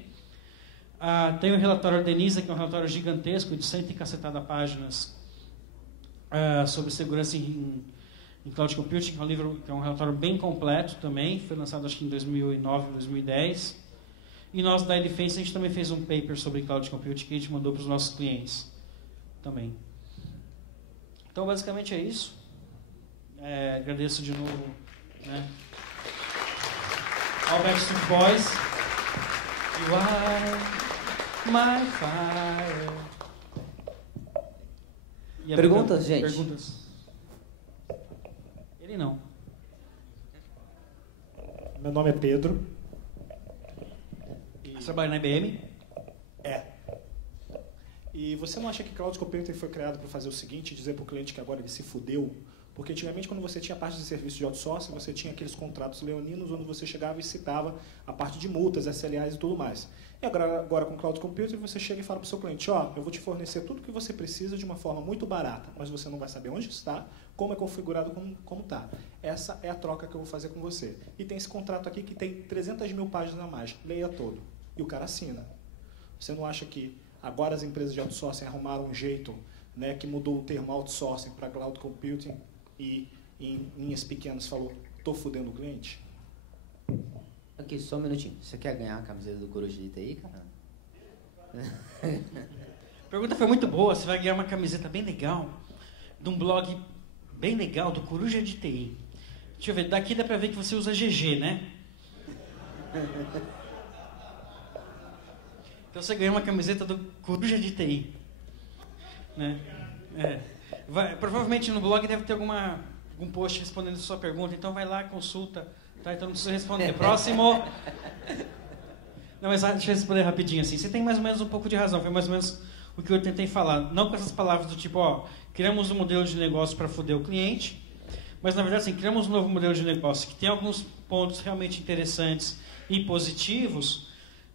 Tem o relatório Denisa, que é um relatório gigantesco de 100 e cacetada páginas sobre segurança em Cloud Computing, que é um livro, que é um relatório bem completo também, foi lançado acho que em 2009, 2010. E nós da Edifense, a gente também fez um paper sobre Cloud Computing que a gente mandou para os nossos clientes também. Então, basicamente é isso. Agradeço de novo, né? All Backstreet Boys. You are my fire. Perguntas, gente? Perguntas. Ele não. Meu nome é Pedro. Você trabalha na IBM? E você não acha que Cloud Computing foi criado para fazer o seguinte, dizer para o cliente que agora ele se fudeu? Porque antigamente, quando você tinha a parte de serviço de outsourcing, você tinha aqueles contratos leoninos onde você chegava e citava a parte de multas, SLAs e tudo mais. E agora com Cloud Computing, você chega e fala para o seu cliente, eu vou te fornecer tudo o que você precisa de uma forma muito barata, mas você não vai saber onde está, como é configurado, como está. Essa é a troca que eu vou fazer com você. E tem esse contrato aqui que tem 300 mil páginas a mais. Leia todo. E o cara assina. Você não acha que agora as empresas de outsourcing arrumaram um jeito, né, que mudou o termo outsourcing para Cloud Computing e em linhas pequenas falou, tô fudendo o cliente? Aqui, só um minutinho. Você quer ganhar a camiseta do Coruja de TI, cara? A pergunta foi muito boa. Você vai ganhar uma camiseta bem legal, de um blog bem legal, do Coruja de TI. Deixa eu ver, daqui dá pra ver que você usa GG, né? Então você ganhou uma camiseta do Coruja de TI. Né? Provavelmente no blog deve ter algum post respondendo a sua pergunta, então vai lá, consulta, tá? Então não precisa responder. Próximo! Não, mas deixa eu responder rapidinho assim. Você tem mais ou menos um pouco de razão, foi mais ou menos o que eu tentei falar. Não com essas palavras do tipo, criamos um modelo de negócio para foder o cliente, mas na verdade assim, criamos um novo modelo de negócio que tem alguns pontos realmente interessantes e positivos,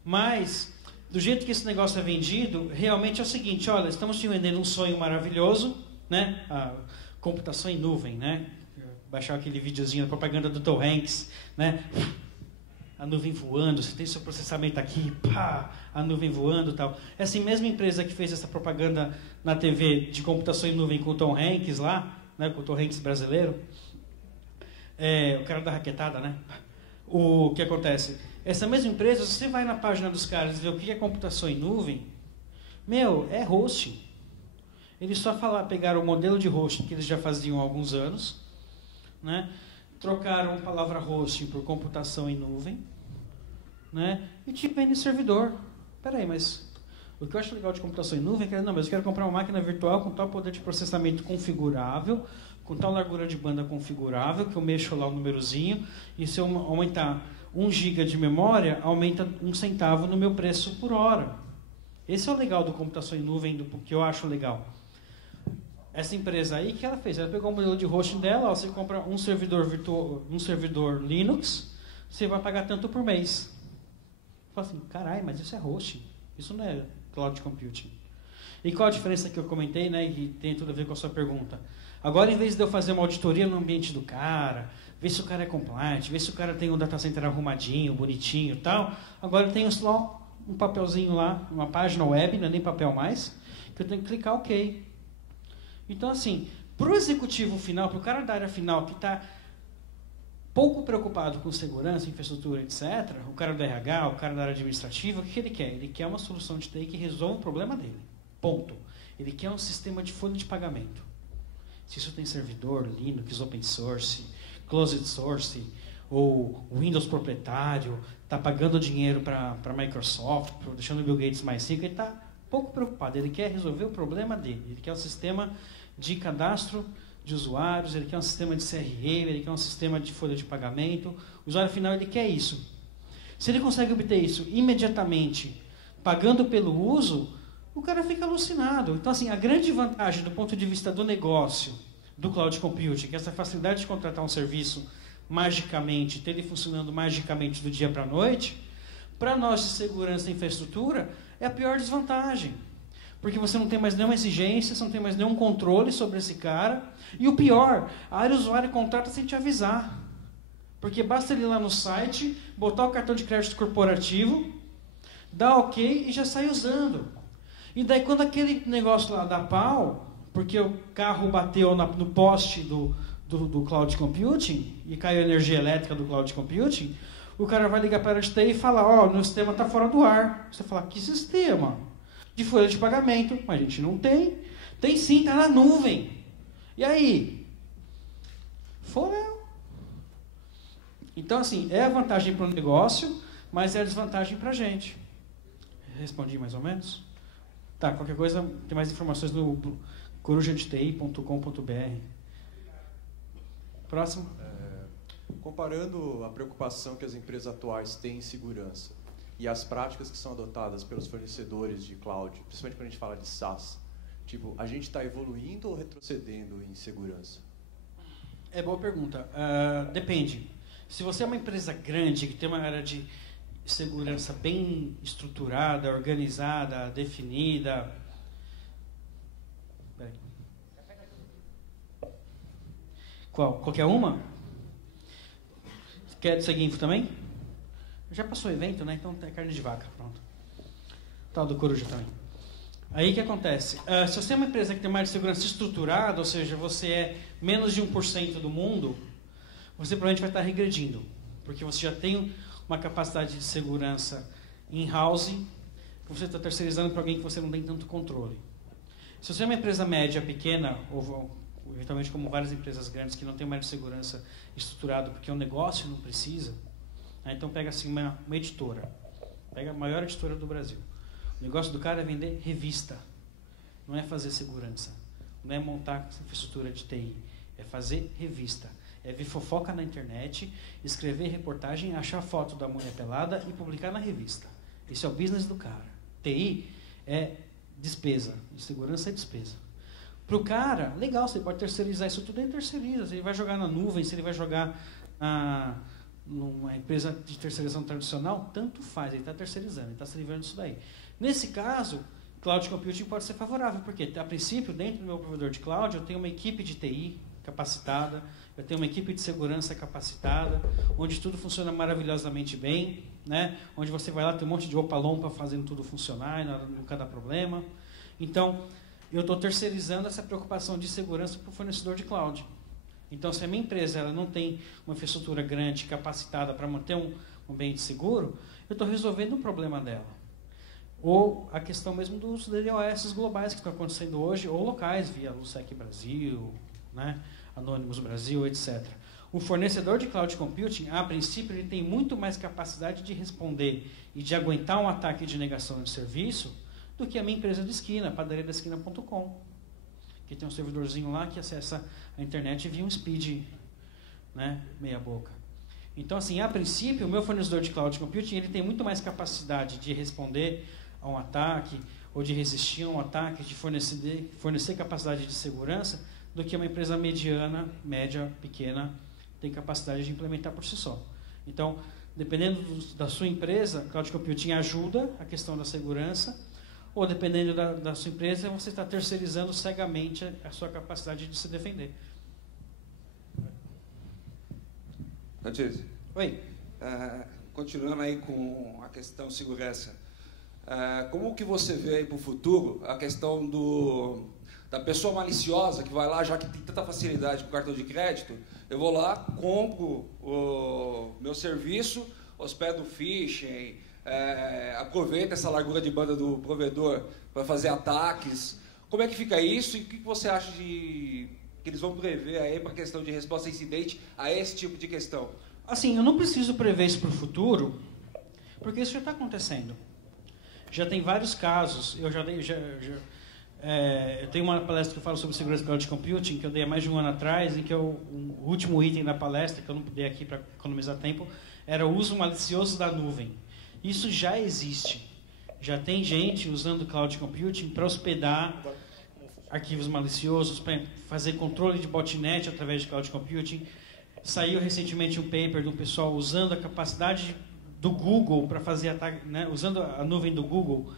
mas do jeito que esse negócio é vendido, realmente é o seguinte, olha, estamos te vendendo um sonho maravilhoso, né? A computação em nuvem, né? Baixar aquele videozinho da propaganda do Tom Hanks, né? A nuvem voando, você tem seu processamento aqui, pá, a nuvem voando e tal. Essa mesma empresa que fez essa propaganda na TV de computação em nuvem com o Tom Hanks lá, né? Com o Tom Hanks brasileiro, o cara da raquetada, né? O que acontece? Essa mesma empresa, se você vai na página dos caras e vê o que é computação em nuvem, é hosting. Eles só pegaram o modelo de hosting que eles já faziam há alguns anos, né? Trocaram a palavra hosting por computação em nuvem, né? E te vendem servidor. Peraí, mas o que eu acho legal de computação em nuvem é que mas eu quero comprar uma máquina virtual com tal poder de processamento configurável, com tal largura de banda configurável, que eu mexo lá o númerozinho, e se eu aumentar 1 GB de memória, aumenta 1 centavo no meu preço por hora. Esse é o legal do computação em nuvem, do que eu acho legal. Essa empresa aí, o que ela fez? Ela pegou o modelo de hosting dela, você compra um servidor Linux, você vai pagar tanto por mês. Fala assim, caralho, mas isso é hosting, isso não é Cloud Computing. E qual a diferença que eu comentei, né, e tem tudo a ver com a sua pergunta? Agora, em vez de eu fazer uma auditoria no ambiente do cara, ver se o cara é compliant, ver se o cara tem um data center arrumadinho, bonitinho e tal, agora eu tenho só um papelzinho lá, uma página web, não é nem papel mais, que eu tenho que clicar OK. Então, assim, para o executivo final, para o cara da área final que está pouco preocupado com segurança, infraestrutura, etc., o cara do RH, o cara da área administrativa, o que ele quer? Ele quer uma solução de TI que resolva o problema dele. Ponto. Ele quer um sistema de folha de pagamento. Se isso tem servidor, Linux, open source, closed source, ou Windows proprietário, está pagando dinheiro para a Microsoft, deixando o Bill Gates mais rico, ele está pouco preocupado. Ele quer resolver o problema dele. Ele quer um sistema de cadastro de usuários, ele quer um sistema de CRM, ele quer um sistema de folha de pagamento. O usuário final ele quer isso. Se ele consegue obter isso imediatamente, pagando pelo uso, o cara fica alucinado. Então, assim, a grande vantagem do ponto de vista do negócio do cloud computing, que é essa facilidade de contratar um serviço magicamente, ter ele funcionando magicamente do dia para a noite, para nós de segurança e infraestrutura, é a pior desvantagem. Porque você não tem mais nenhuma exigência, você não tem mais nenhum controle sobre esse cara. E o pior, a área usuária contrata sem te avisar. Porque basta ele ir lá no site, botar o cartão de crédito corporativo, dar ok e já sai usando. E daí quando aquele negócio lá dá pau, porque o carro bateu no poste do cloud computing e caiu a energia elétrica do cloud computing, o cara vai ligar para a área de TI e falar, ó, meu sistema está fora do ar. Você fala, que sistema? De folha de pagamento, mas a gente não tem. Tem sim, está na nuvem. E aí? Fodeu. Então, assim, é a vantagem para o negócio, mas é a desvantagem para a gente. Respondi mais ou menos? Tá, qualquer coisa, tem mais informações no corujadti.com.br. Próximo. Comparando a preocupação que as empresas atuais têm em segurança e as práticas que são adotadas pelos fornecedores de cloud, principalmente quando a gente fala de SaaS, tipo, a gente está evoluindo ou retrocedendo em segurança? É boa pergunta. Depende. Se você é uma empresa grande, que tem uma área de segurança bem estruturada, organizada, definida... Peraí. Qual? Qualquer uma? Quer do seguinte também? Já passou o evento, né? Então é carne de vaca, pronto. Tal do Coruja também. Aí o que acontece? Se você é uma empresa que tem uma área de segurança estruturada, ou seja, você é menos de 1% do mundo, você provavelmente vai estar regredindo, porque você já tem uma capacidade de segurança in-house, que você está terceirizando para alguém que você não tem tanto controle. Se você é uma empresa média, pequena, ou eventualmente como várias empresas grandes que não têm uma área de segurança estruturada, porque o negócio não precisa, né? Então pega assim uma editora, pega a maior editora do Brasil. O negócio do cara é vender revista, não é fazer segurança, não é montar infraestrutura de TI, é fazer revista. É ver fofoca na internet, escrever reportagem, achar foto da mulher pelada e publicar na revista. Esse é o business do cara. TI é despesa, segurança é despesa. Para o cara, legal, você pode terceirizar isso tudo, ele terceiriza. Se ele vai jogar na nuvem, se ele vai jogar numa empresa de terceirização tradicional, tanto faz, ele está terceirizando, ele está se livrando disso daí. Nesse caso, cloud computing pode ser favorável, porque a princípio, dentro do meu provedor de cloud, eu tenho uma equipe de TI capacitada, eu tenho uma equipe de segurança capacitada, onde tudo funciona maravilhosamente bem, né? Onde você vai lá, tem um monte de opa-lompa fazendo tudo funcionar e nunca dá problema. Então, eu estou terceirizando essa preocupação de segurança para o fornecedor de cloud. Então, se a minha empresa ela não tem uma infraestrutura grande, capacitada para manter um ambiente seguro, eu estou resolvendo o problema dela. Ou a questão mesmo dos DDoS globais que estão acontecendo hoje, ou locais, via Lusec Brasil, né? Anonymous Brasil, etc. O fornecedor de cloud computing, a princípio, ele tem muito mais capacidade de responder e de aguentar um ataque de negação de serviço do que a minha empresa de esquina, padariadasquina.com, que tem um servidorzinho lá que acessa a internet via um speed, né, meia boca. Então, assim, a princípio, o meu fornecedor de cloud computing ele tem muito mais capacidade de responder a um ataque ou de resistir a um ataque, de fornecer capacidade de segurança do que uma empresa mediana, média, pequena, tem capacidade de implementar por si só. Então, dependendo da sua empresa, cloud computing ajuda a questão da segurança, ou dependendo da sua empresa, você está terceirizando cegamente a sua capacidade de se defender. Natise. Oi. Continuando aí com a questão segurança, como que você vê aí para o futuro a questão da pessoa maliciosa que vai lá, já que tem tanta facilidade com o cartão de crédito, eu vou lá, compro o meu serviço, hospedo o phishing, aproveita essa largura de banda do provedor para fazer ataques. Como é que fica isso e o que você acha que eles vão prever aí para a questão de resposta a incidente a esse tipo de questão? Assim, eu não preciso prever isso para o futuro, porque isso já está acontecendo. Já tem vários casos, eu já Eu tenho uma palestra que eu falo sobre segurança cloud computing, que eu dei há mais de um ano atrás, em que o último item da palestra, que eu não dei aqui para economizar tempo, era o uso malicioso da nuvem. Isso já existe. Já tem gente usando cloud computing para hospedar arquivos maliciosos, para fazer controle de botnet através de cloud computing. Saiu recentemente um paper de um pessoal usando a capacidade do Google para fazer ataque, né, usando a nuvem do Google,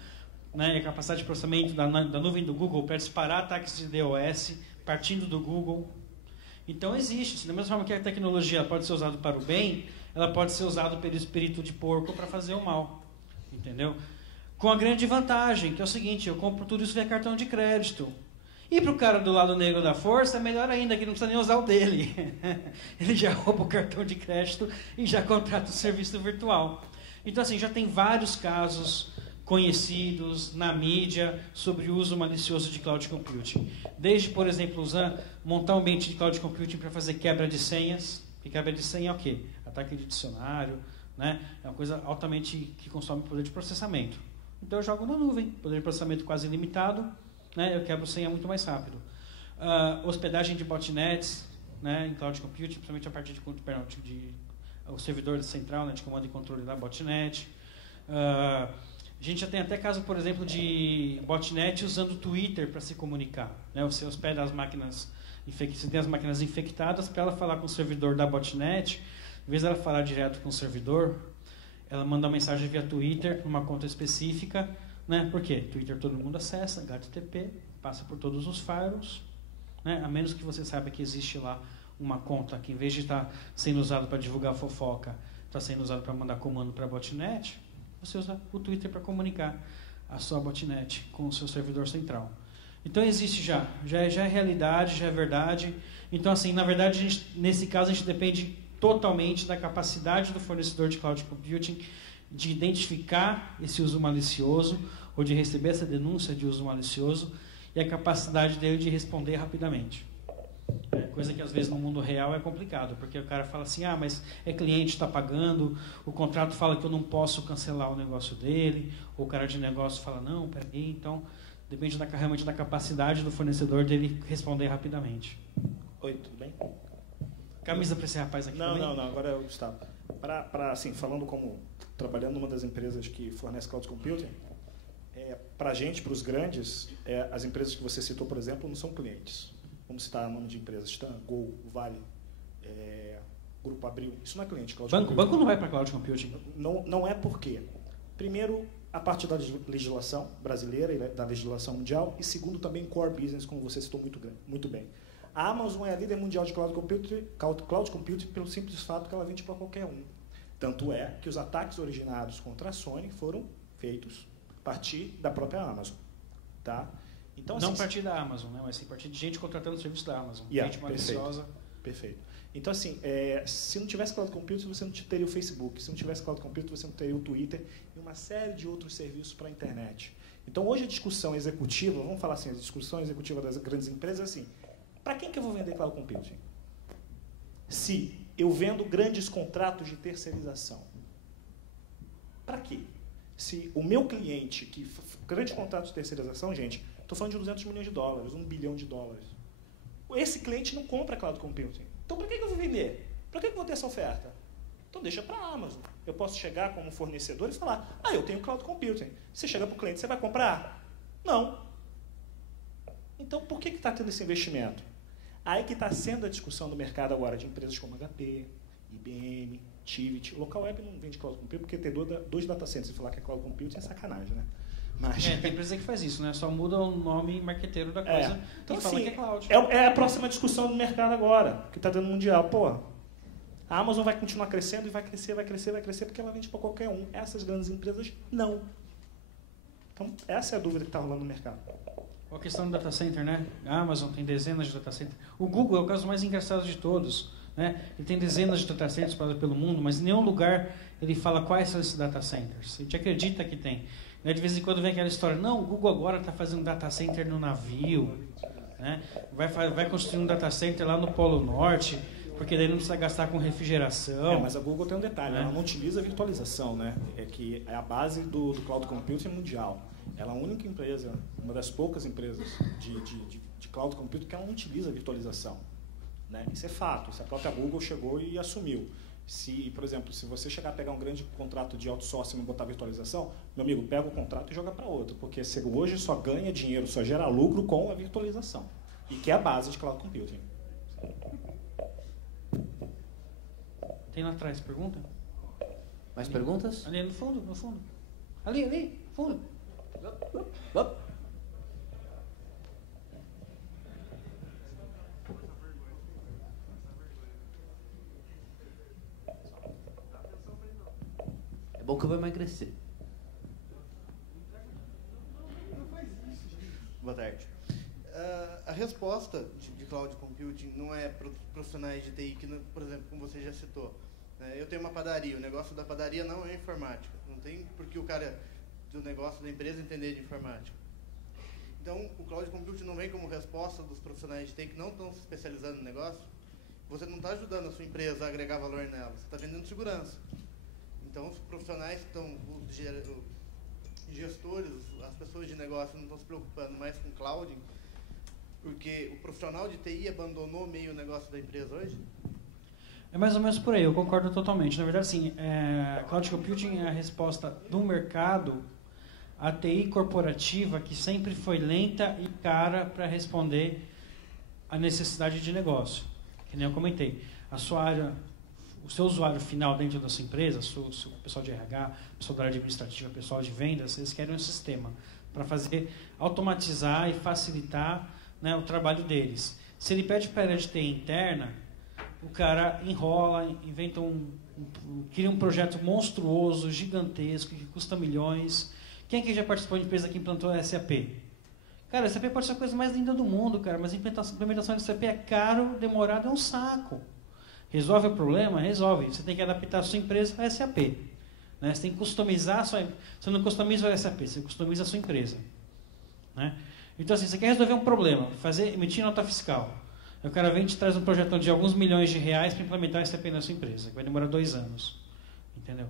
né, a capacidade de processamento da nuvem do Google para disparar ataques de DOS partindo do Google. Então existe. Da mesma forma que a tecnologia pode ser usada para o bem, ela pode ser usada pelo espírito de porco para fazer o mal. Entendeu? Com a grande vantagem, que é o seguinte, eu compro tudo isso via cartão de crédito. E para o cara do lado negro da força, é melhor ainda, que não precisa nem usar o dele. Ele já rouba o cartão de crédito e já contrata o serviço virtual. Então, assim, já tem vários casos conhecidos na mídia sobre o uso malicioso de cloud computing. Desde, por exemplo, montar um ambiente de cloud computing para fazer quebra de senhas. E quebra de senha é o quê? Ataque de dicionário, né? É uma coisa altamente que consome poder de processamento. Então eu jogo na nuvem, poder de processamento quase ilimitado, né? Eu quebro senha muito mais rápido. Hospedagem de botnets, né? Em cloud computing, principalmente a partir o servidor central, né? De comando e controle da botnet. A gente já tem até caso, por exemplo, de botnet usando o Twitter para se comunicar, né? Você hospeda as máquinas, você tem as máquinas infectadas, para ela falar com o servidor da botnet, em vez dela falar direto com o servidor, ela manda uma mensagem via Twitter, numa conta específica, né? Por quê? Twitter todo mundo acessa, HTTP, passa por todos os firewalls, né? A menos que você saiba que existe lá uma conta que, em vez de estar sendo usado para divulgar fofoca, está sendo usado para mandar comando para a botnet, você usa o Twitter para comunicar a sua botnet com o seu servidor central. Então existe já é realidade, já é verdade. Então, assim, na verdade, nesse caso, a gente depende totalmente da capacidade do fornecedor de cloud computing de identificar esse uso malicioso ou de receber essa denúncia de uso malicioso e a capacidade dele de responder rapidamente. Coisa que às vezes no mundo real é complicado, porque o cara fala assim, mas é cliente, está pagando, o contrato fala que eu não posso cancelar o negócio dele, ou o cara de negócio fala, não, peraí, então depende realmente da capacidade do fornecedor dele responder rapidamente. Oi, tudo bem? Camisa para esse rapaz aqui não, também? Não, agora eu Gustavo. Assim, falando trabalhando numa das empresas que fornece cloud computing, para a gente, para os grandes, as empresas que você citou, por exemplo, não são clientes. Vamos citar nome de empresas, Stan, Gol, Vale, Grupo Abril. Isso não é cliente cloud computing. Banco não vai para cloud computing. Não é porque, primeiro, a parte da legislação brasileira e da legislação mundial, e segundo, também core business, como você citou muito bem. A Amazon é a líder mundial de cloud computing pelo simples fato que ela vende para qualquer um. Tanto é que os ataques originados contra a Sony foram feitos a partir da própria Amazon. Tá? Então, assim, não a partir da Amazon, né? Mas sim a partir de gente contratando o serviço da Amazon. Gente maliciosa. Perfeito. Então, assim, se não tivesse cloud computing, você não teria o Facebook. Se não tivesse cloud computing, você não teria o Twitter e uma série de outros serviços para a internet. Então, hoje a discussão executiva, vamos falar assim, a discussão executiva das grandes empresas é assim, para quem que eu vou vender cloud computing? Se eu vendo grandes contratos de terceirização, para quê? Se o meu cliente, grande contrato de terceirização, gente, estou falando de 200 milhões de dólares, 1 bilhão de dólares. Esse cliente não compra cloud computing. Então, para que eu vou vender? Para que eu vou ter essa oferta? Então, deixa para a Amazon. Eu posso chegar como fornecedor e falar, eu tenho cloud computing. Você chega para o cliente, você vai comprar? Não. Então, por que está tendo esse investimento? Aí que está sendo a discussão do mercado agora de empresas como HP, IBM, Tivit. Local Web não vende cloud computing porque ter dois data centers e falar que é cloud computing é sacanagem, né? Mas... tem empresa que faz isso, né? Só muda o nome marqueteiro da coisa então, e fala assim, que é cloud. É a próxima discussão do mercado agora, que está dando mundial. A Amazon vai continuar crescendo e vai crescer porque ela vende para qualquer um. Essas grandes empresas, não. Então, essa é a dúvida que está rolando no mercado. A questão do data center, né? A Amazon tem dezenas de data centers. O Google é o caso mais engraçado de todos, né? Ele tem dezenas de data centers espalhados pelo mundo, mas em nenhum lugar ele fala quais são esses data centers. A gente acredita que tem. De vez em quando vem aquela história, não, o Google agora está fazendo data center no navio, né? Vai construir um data center lá no Polo Norte. porque daí não precisa gastar com refrigeração. Mas a Google tem um detalhe, ela não utiliza a virtualização, né? É que é a base do cloud computing mundial. Ela é a única empresa, uma das poucas empresas de cloud computing que ela não utiliza a virtualização. Né? Isso é fato, isso a própria Google chegou e assumiu. Se, por exemplo, se você chegar a pegar um grande contrato de outsourcing e botar virtualização, meu amigo, pega o contrato e joga para outro, porque você hoje só ganha dinheiro, só gera lucro com a virtualização, e que é a base de cloud computing. Tem lá atrás pergunta? Mais perguntas? Ali no fundo, no fundo. Ali, fundo. É bom que eu vou emagrecer. Boa tarde. A resposta de cloud computing não é para os profissionais de TI, que, por exemplo, como você já citou. Eu tenho uma padaria, o negócio da padaria não é informática. Não tem porque o cara do negócio da empresa entender de informática. Então, o cloud computing não vem como resposta dos profissionais de TI que não estão se especializando no negócio. Você não está ajudando a sua empresa a agregar valor nela, você está vendendo segurança. Então, os profissionais que estão, os gestores, as pessoas de negócio não estão se preocupando mais com cloud, porque o profissional de TI abandonou meio o negócio da empresa hoje? É mais ou menos por aí, eu concordo totalmente. Na verdade, sim, cloud computing é a resposta do mercado à TI corporativa, que sempre foi lenta e cara para responder à necessidade de negócio. Que nem eu comentei. A sua área, o seu usuário final dentro da sua empresa, o pessoal de RH, o pessoal da área administrativa, o pessoal de vendas, eles querem um sistema para fazer, automatizar e facilitar, né, o trabalho deles. Se ele pede para a área de TI interna, o cara enrola, inventa cria um projeto monstruoso, gigantesco, que custa milhões. Quem aqui já participou de empresa que implantou a SAP? Cara, a SAP pode ser a coisa mais linda do mundo, cara, mas a implementação de SAP é caro, demorado, é um saco. Resolve o problema? Resolve. Você tem que adaptar a sua empresa a SAP. Né? Você tem que customizar a sua... Você não customiza o SAP, você customiza a sua empresa. Né? Então, assim, você quer resolver um problema, emitir nota fiscal. O cara vem e te traz um projetão de alguns milhões de reais para implementar SAP na sua empresa, que vai demorar 2 anos. Entendeu?